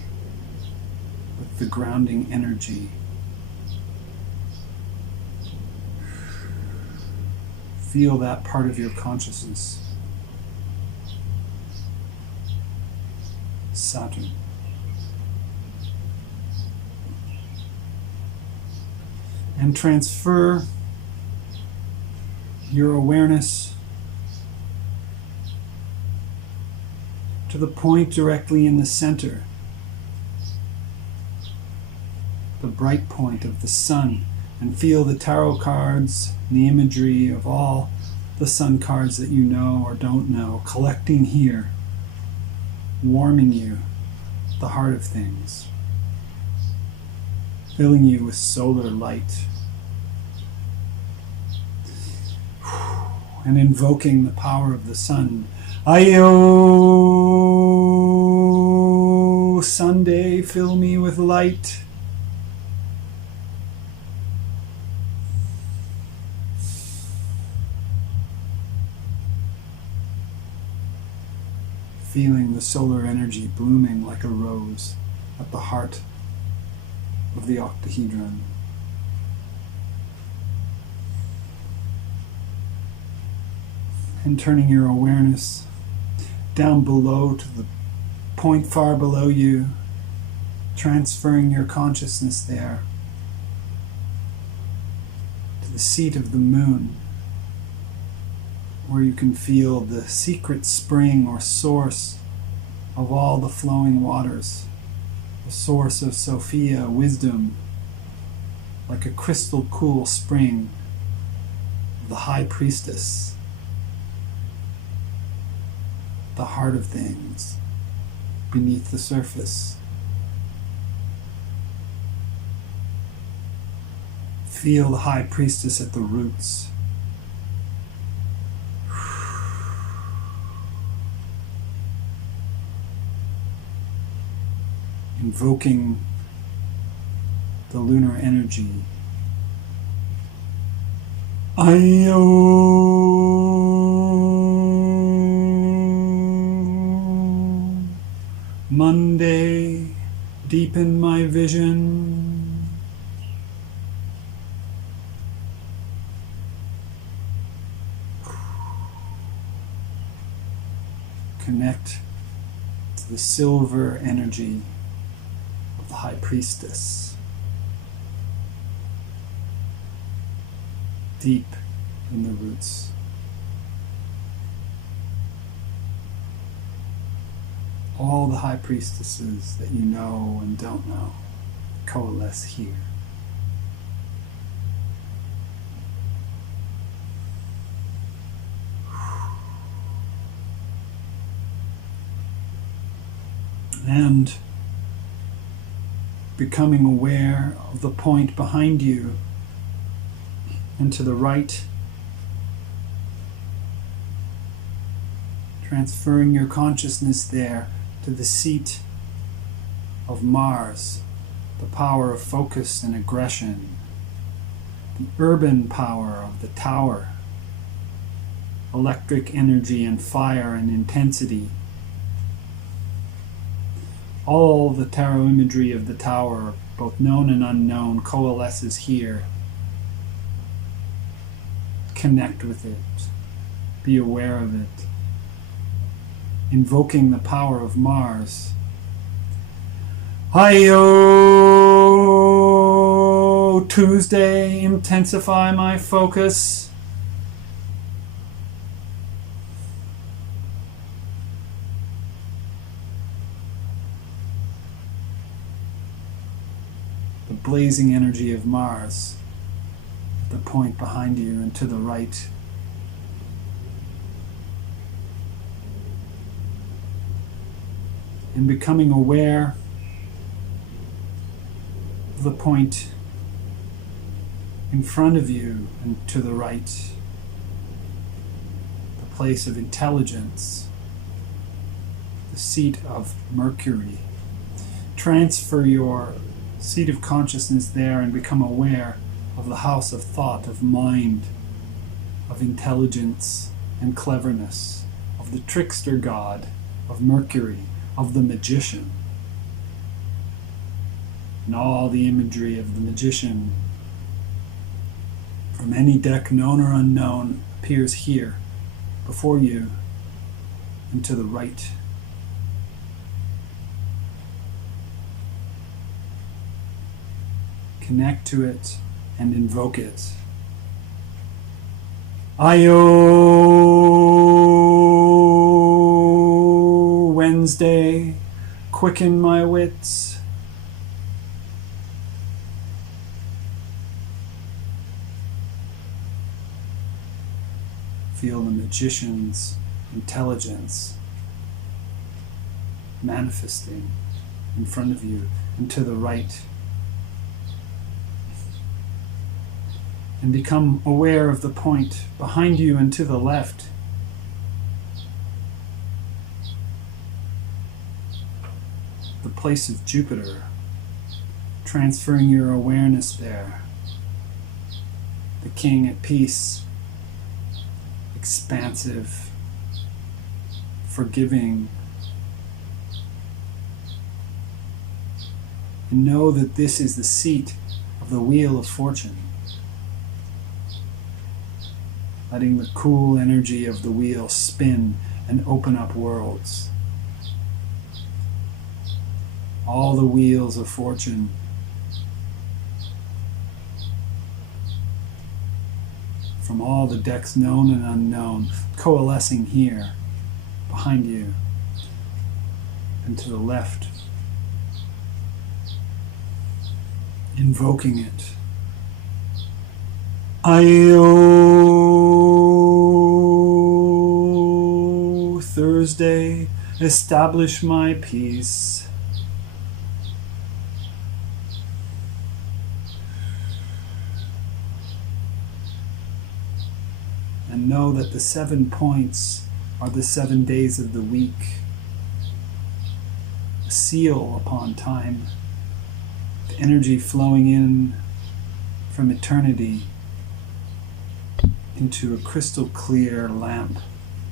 with the grounding energy. Feel that part of your consciousness. Saturn. And transfer your awareness to the point directly in the center, the bright point of the sun, and feel the tarot cards, the imagery of all the sun cards that you know or don't know, collecting here, warming you, the heart of things, filling you with solar light, and invoking the power of the sun. Ayo, Sunday, fill me with light. Feeling the solar energy blooming like a rose at the heart of the octahedron. And turning your awareness down below to the point far below you, transferring your consciousness there to the seat of the moon, where you can feel the secret spring or source of all the flowing waters, the source of Sophia, wisdom, like a crystal cool spring of the High Priestess, the heart of things beneath the surface. Feel the High Priestess at the roots. Invoking the lunar energy. Ayo, Monday, deepen my vision. Connect to the silver energy of the High Priestess, deep in the roots. All the High Priestesses that you know and don't know coalesce here. And becoming aware of the point behind you and to the right, transferring your consciousness there to the seat of Mars, the power of focus and aggression, the urban power of the tower, electric energy and fire and intensity. All the tarot imagery of the tower, both known and unknown, coalesces here. Connect with it. Be aware of it. Invoking the power of Mars. Hi-yo! Tuesday, intensify my focus. The blazing energy of Mars, the point behind you and to the right. And becoming aware of the point in front of you and to the right, the place of intelligence, the seat of Mercury. Transfer your seat of consciousness there and become aware of the house of thought, of mind, of intelligence and cleverness, of the trickster god, of Mercury, of the magician. And all the imagery of the magician from any deck known or unknown appears here before you and to the right. Connect to it and invoke it. Ayo, quicken my wits. Feel the magician's intelligence manifesting in front of you and to the right. And become aware of the point behind you and to the left. The place of Jupiter, transferring your awareness there. The king at peace, expansive, forgiving. And know that this is the seat of the wheel of fortune. Letting the cool energy of the wheel spin and open up worlds. All the wheels of fortune. From all the decks known and unknown, coalescing here, behind you, and to the left. Invoking it. Io Thursday, establish my peace. And know that the 7 points are the 7 days of the week. A seal upon time. The energy flowing in from eternity into a crystal clear lamp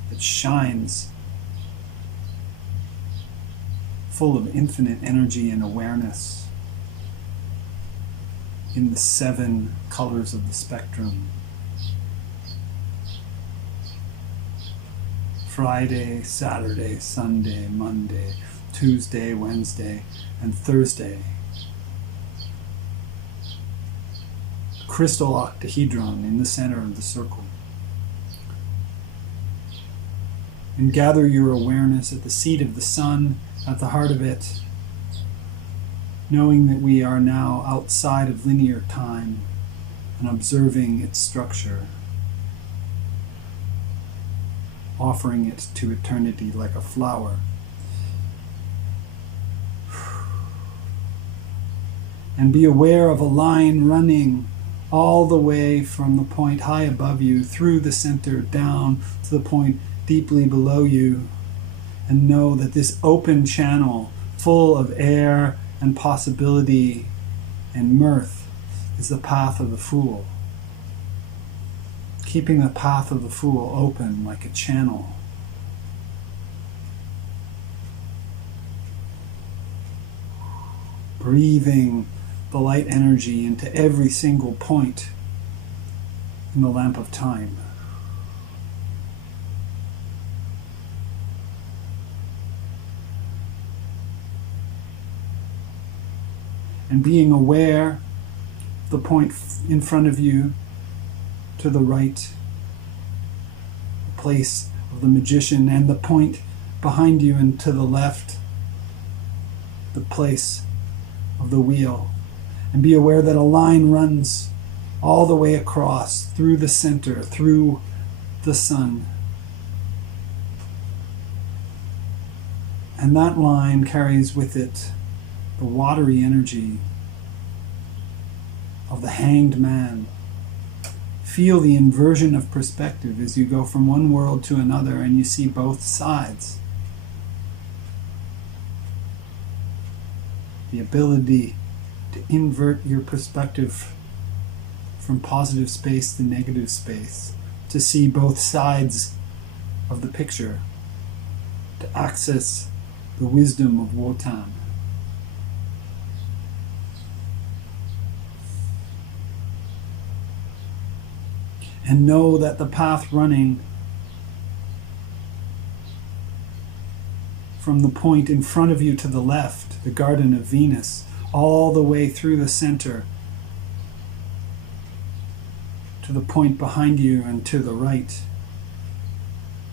that shines, full of infinite energy and awareness in the 7 colors of the spectrum. Friday, Saturday, Sunday, Monday, Tuesday, Wednesday, and Thursday. Crystal octahedron in the center of the circle. And gather your awareness at the seat of the sun, at the heart of it, knowing that we are now outside of linear time and observing its structure, offering it to eternity like a flower. And be aware of a line running all the way from the point high above you, through the center, down to the point deeply below you. And know that this open channel, full of air and possibility and mirth, is the path of the fool. Keeping the path of the fool open like a channel. Breathing the light energy into every single point in the lamp of time. And being aware of the point in front of you, to the right, the place of the magician, and the point behind you and to the left, the place of the wheel. And be aware that a line runs all the way across, through the center, through the sun. And that line carries with it the watery energy of the hanged man. Feel the inversion of perspective as you go from one world to another and you see both sides. The ability to invert your perspective from positive space to negative space, to see both sides of the picture, to access the wisdom of Wotan. And know that the path running from the point in front of you to the left, the Garden of Venus, all the way through the center to the point behind you and to the right,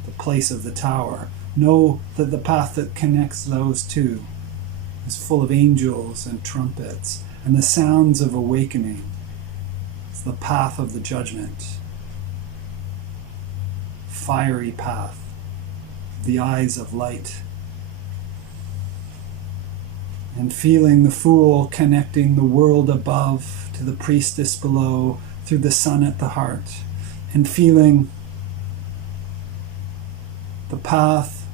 the place of the tower. Know that the path that connects those two is full of angels and trumpets and the sounds of awakening. It's the path of the judgment, fiery path, the eyes of light. And feeling the Fool connecting the world above to the priestess below through the sun at the heart, and feeling the path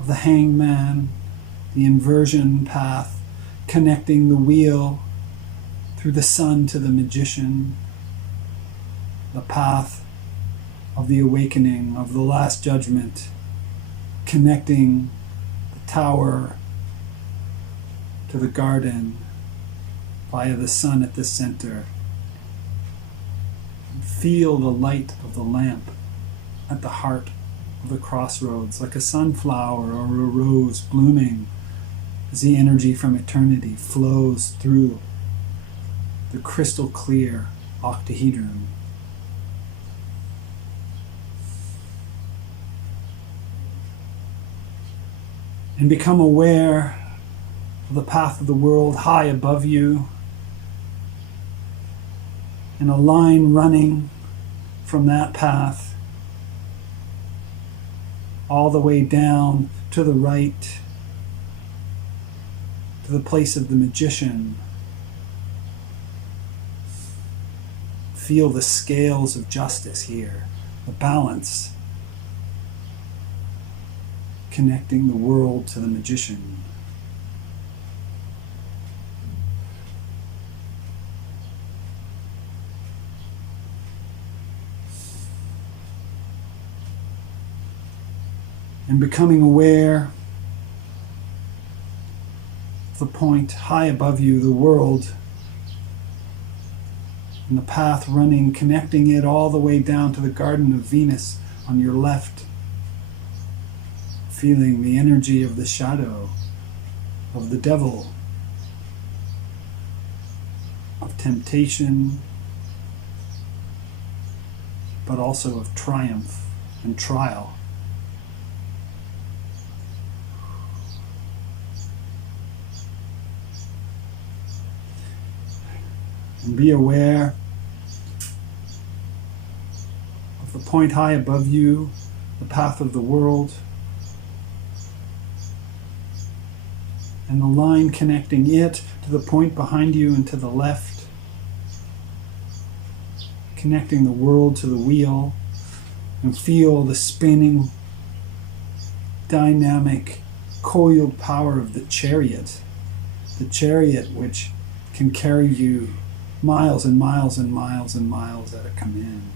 of the Hanged Man, the inversion path, connecting the wheel through the sun to the magician, the path of the awakening, of the last judgment, connecting the tower to the garden via the sun at the center. Feel the light of the lamp at the heart of the crossroads, like a sunflower or a rose blooming as the energy from eternity flows through the crystal clear octahedron. And become aware of the path of the world high above you, and a line running from that path all the way down to the right, to the place of the magician. Feel the scales of justice here, the balance, connecting the world to the magician. And becoming aware of the point high above you, the world, and the path running, connecting it all the way down to the Garden of Venus on your left. Feeling the energy of the shadow, of the devil, of temptation, but also of triumph and trial. And be aware of the point high above you, the path of the world, and the line connecting it to the point behind you and to the left, connecting the world to the wheel, and feel the spinning, dynamic, coiled power of the chariot which can carry you miles and miles and miles and miles at a command.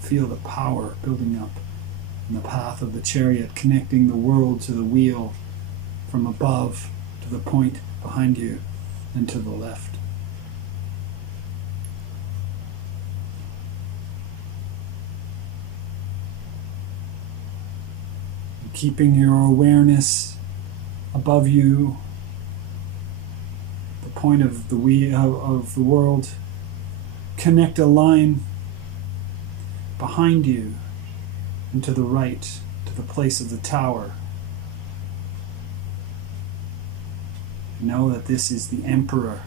Feel the power building up in the path of the chariot, connecting the world to the wheel from above to the point behind you and to the left. And keeping your awareness above you, the point of the world, connect a line behind you and to the right, to the place of the tower. Know that this is the Emperor,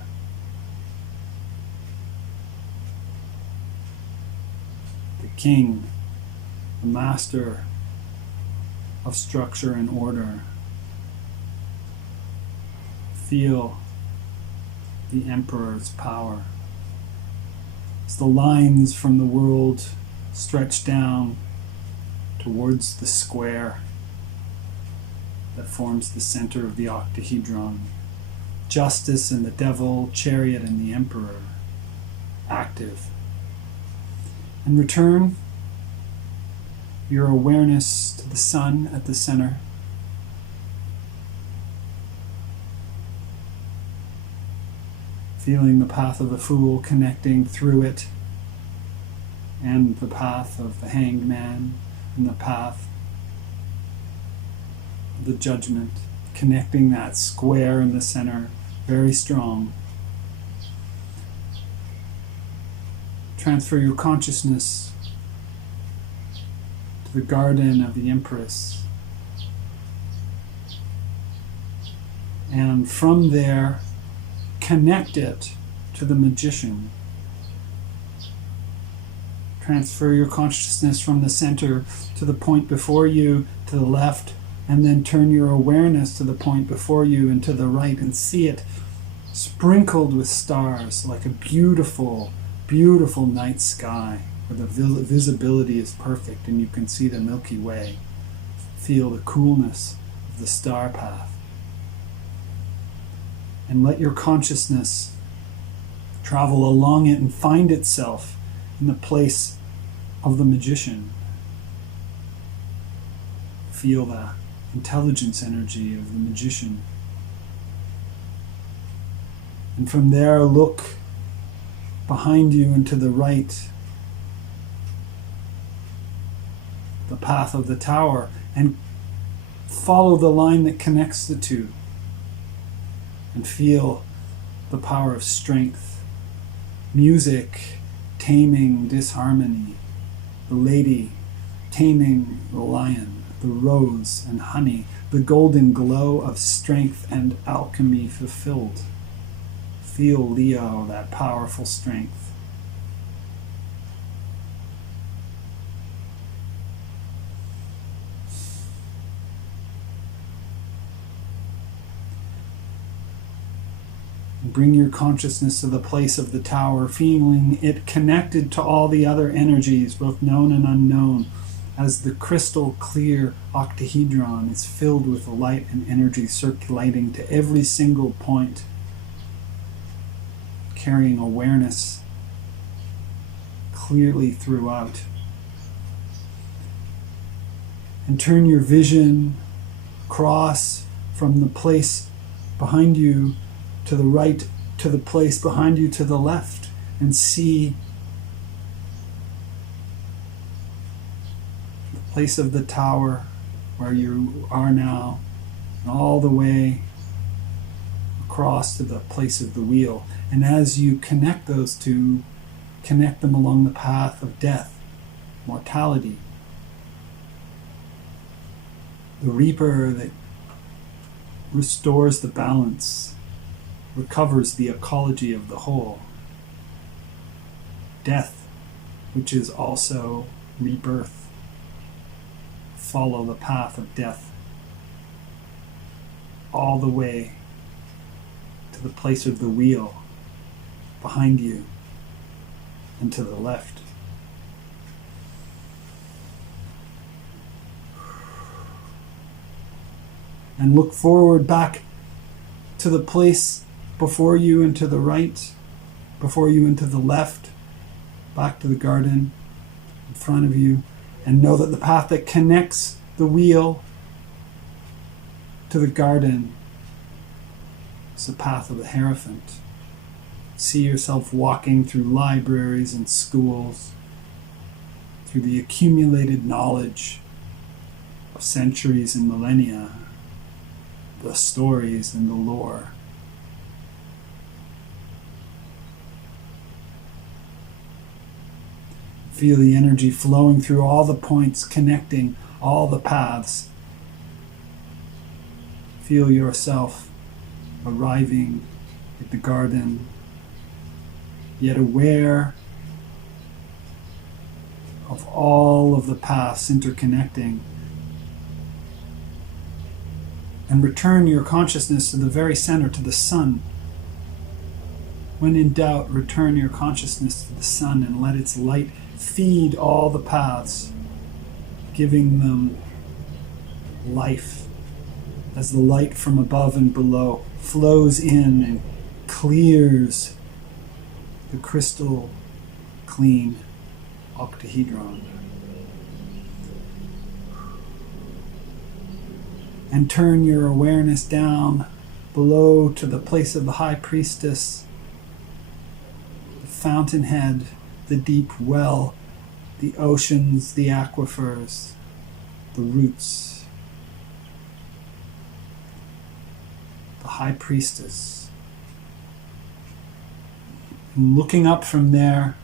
the King, the Master of structure and order. Feel the Emperor's power as the lines from the world stretch down towards the square that forms the center of the octahedron. Justice and the devil, chariot and the emperor, active. And return your awareness to the sun at the center. Feeling the path of the Fool connecting through it, and the path of the Hanged Man, and the path of the judgment, connecting that square in the center. Very strong. Transfer your consciousness to the garden of the Empress. And from there, connect it to the magician. Transfer your consciousness from the center to the point before you, to the left, and then turn your awareness to the point before you and to the right, and see it sprinkled with stars like a beautiful, beautiful night sky where the visibility is perfect and you can see the Milky Way. Feel the coolness of the star path. And let your consciousness travel along it and find itself in the place of the magician. Feel the intelligence energy of the magician. And from there, look behind you and to the right, the path of the tower, and follow the line that connects the two. And feel the power of strength. Music taming disharmony. The lady taming the lion. The rose and honey. The golden glow of strength and alchemy fulfilled. Feel, Leo, that powerful strength. Bring your consciousness to the place of the tower, feeling it connected to all the other energies, both known and unknown, as the crystal clear octahedron is filled with light and energy circulating to every single point, carrying awareness clearly throughout. And turn your vision across from the place behind you to the right, to the place behind you to the left, and see the place of the tower where you are now, and all the way across to the place of the wheel. And as you connect those two, connect them along the path of death, mortality, the reaper that restores the balance, recovers the ecology of the whole. Death, which is also rebirth. Follow the path of death all the way to the place of the wheel behind you and to the left. And look forward back to the place before you and to the right, before you and to the left, back to the garden in front of you, and know that the path that connects the wheel to the garden is the path of the Hierophant. See yourself walking through libraries and schools, through the accumulated knowledge of centuries and millennia, the stories and the lore. Feel the energy flowing through all the points, connecting all the paths. Feel yourself arriving at the garden, yet aware of all of the paths interconnecting. And return your consciousness to the very center, to the sun. When in doubt, return your consciousness to the sun and let its light feed all the paths, giving them life as the light from above and below flows in and clears the crystal clean octahedron. And turn your awareness down below to the place of the high priestess, the fountainhead, the deep well, the oceans, the aquifers, the roots. The high priestess. And looking up from there,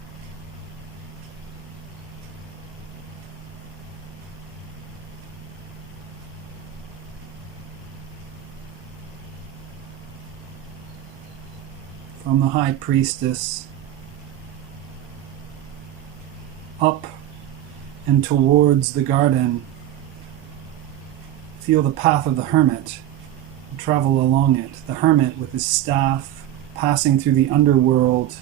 from the high priestess up and towards the garden. Feel the path of the hermit. Travel along it. The hermit with his staff, passing through the underworld,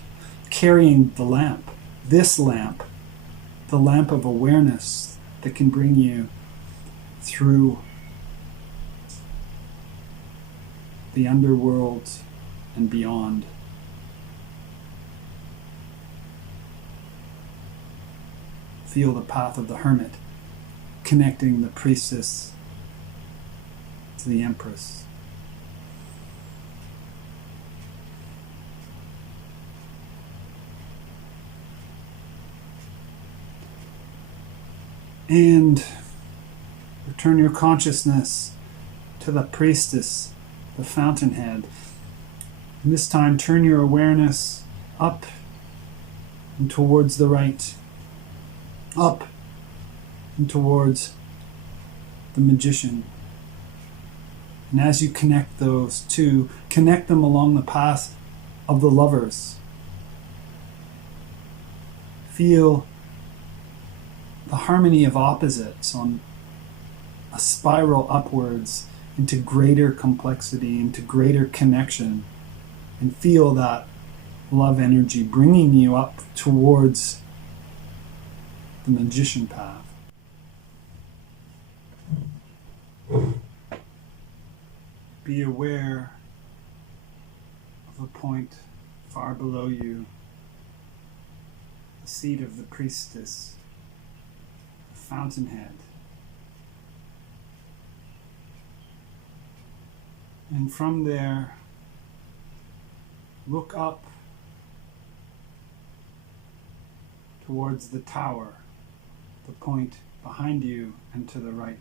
carrying the lamp. This lamp, the lamp of awareness that can bring you through the underworld and beyond. Feel the path of the hermit, connecting the priestess to the empress. And return your consciousness to the priestess, the fountainhead. And this time turn your awareness up and towards the right. Up and towards the magician. And as you connect those two, connect them along the path of the lovers. Feel the harmony of opposites on a spiral upwards into greater complexity, into greater connection, and feel that love energy bringing you up towards the magician path. Be aware of a point far below you, the seat of the priestess, fountainhead. And from there, look up towards the tower, the point behind you and to the right.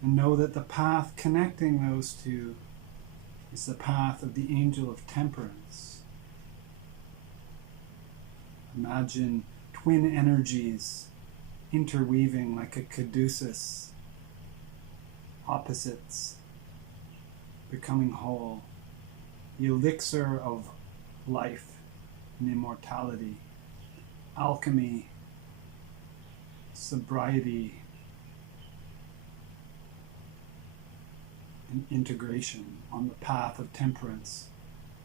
And know that the path connecting those two is the path of the angel of temperance. Imagine twin energies interweaving like a caduceus, opposites becoming whole, the elixir of life and immortality, alchemy, sobriety, and integration on the path of temperance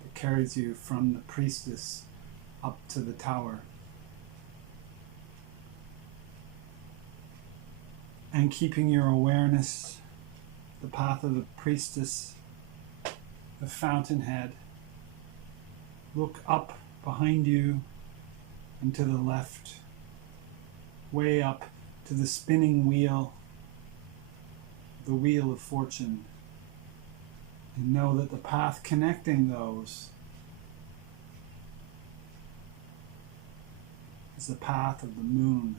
that carries you from the priestess up to the tower. And keeping your awareness, the path of the priestess, the fountainhead, look up behind you and to the left, way up to the spinning wheel, the wheel of fortune. And know that the path connecting those is the path of the moon.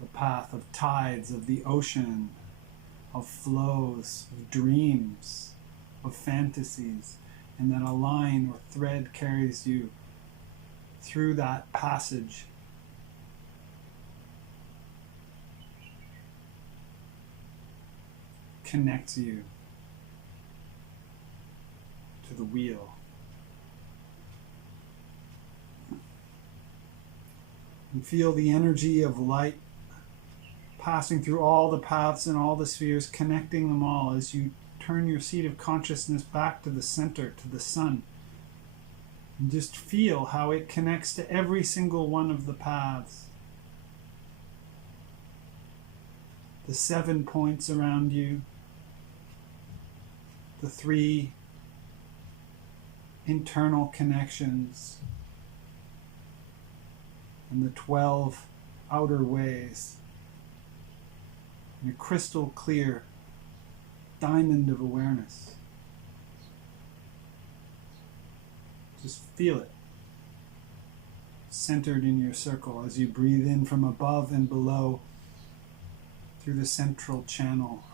The path of tides, of the ocean, of flows, of dreams, of fantasies, and that a line or thread carries you through that passage. Connects you to the wheel. And feel the energy of light passing through all the paths and all the spheres, connecting them all as you turn your seat of consciousness back to the center, to the sun. And just feel how it connects to every single one of the paths. The 7 points around you, the 3 internal connections, and the 12 outer ways. And a crystal clear diamond of awareness. Just feel it, centered in your circle as you breathe in from above and below through the central channel.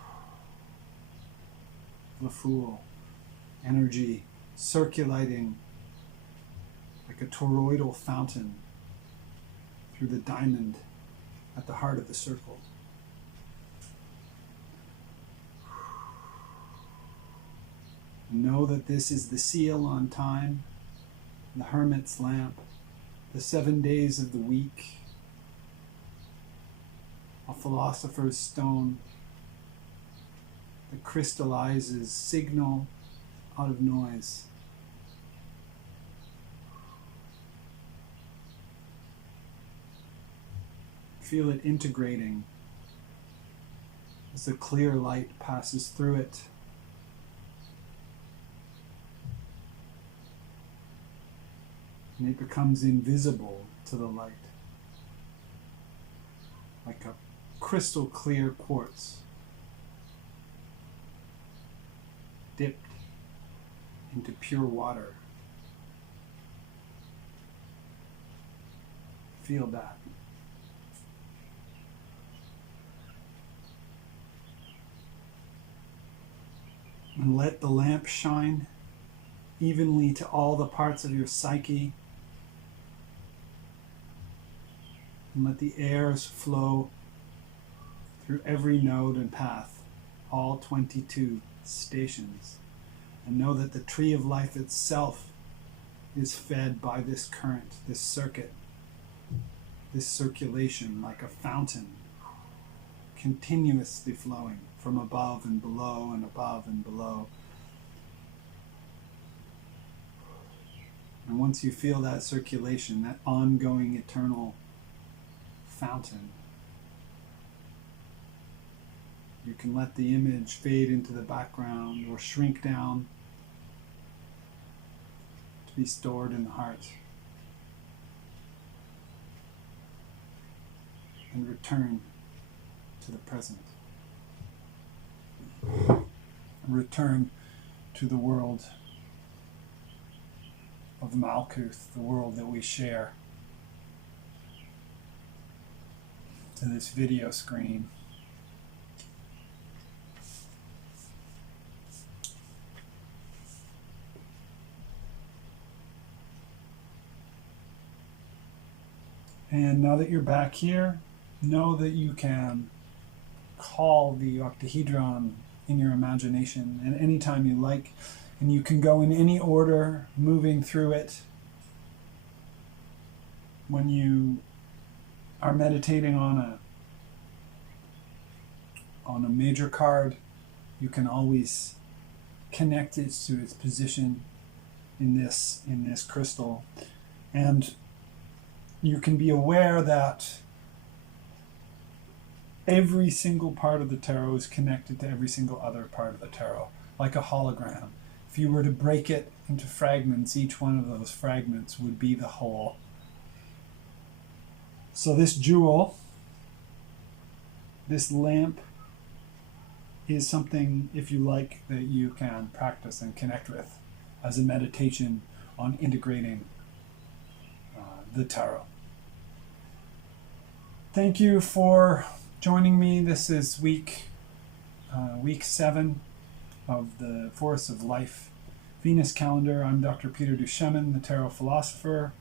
The Fool, energy circulating like a toroidal fountain through the diamond at the heart of the circle. Know that this is the seal on time, the hermit's lamp, the 7 days of the week, a philosopher's stone that crystallizes signal out of noise. Feel it integrating as the clear light passes through it. And it becomes invisible to the light, like a crystal clear quartz dipped into pure water. Feel that. And let the lamp shine evenly to all the parts of your psyche. And let the airs flow through every node and path, all 22 stations. And know that the tree of life itself is fed by this current, this circuit, this circulation like a fountain, continuously flowing from above and below and above and below. And once you feel that circulation, that ongoing eternal fountain, you can let the image fade into the background or shrink down to be stored in the heart and return to the present. Return to the world of Malkuth, the world that we share, to this video screen. And now that you're back here, know that you can call the octahedron in your imagination at any time you like, and you can go in any order, moving through it. When you are meditating on a major card, you can always connect it to its position in this crystal, and you can be aware that every single part of the tarot is connected to every single other part of the tarot, like a hologram. If you were to break it into fragments, each one of those fragments would be the whole. So this jewel, this lamp, is something, if you like, that you can practice and connect with as a meditation on integrating the tarot. Thank you for joining me. This is week 7 of the Force of Life Venus calendar. I'm Dr. Peter Duchemin, the tarot philosopher,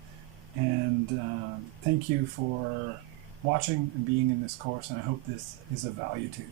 and thank you for watching and being in this course, and I hope this is of value to you.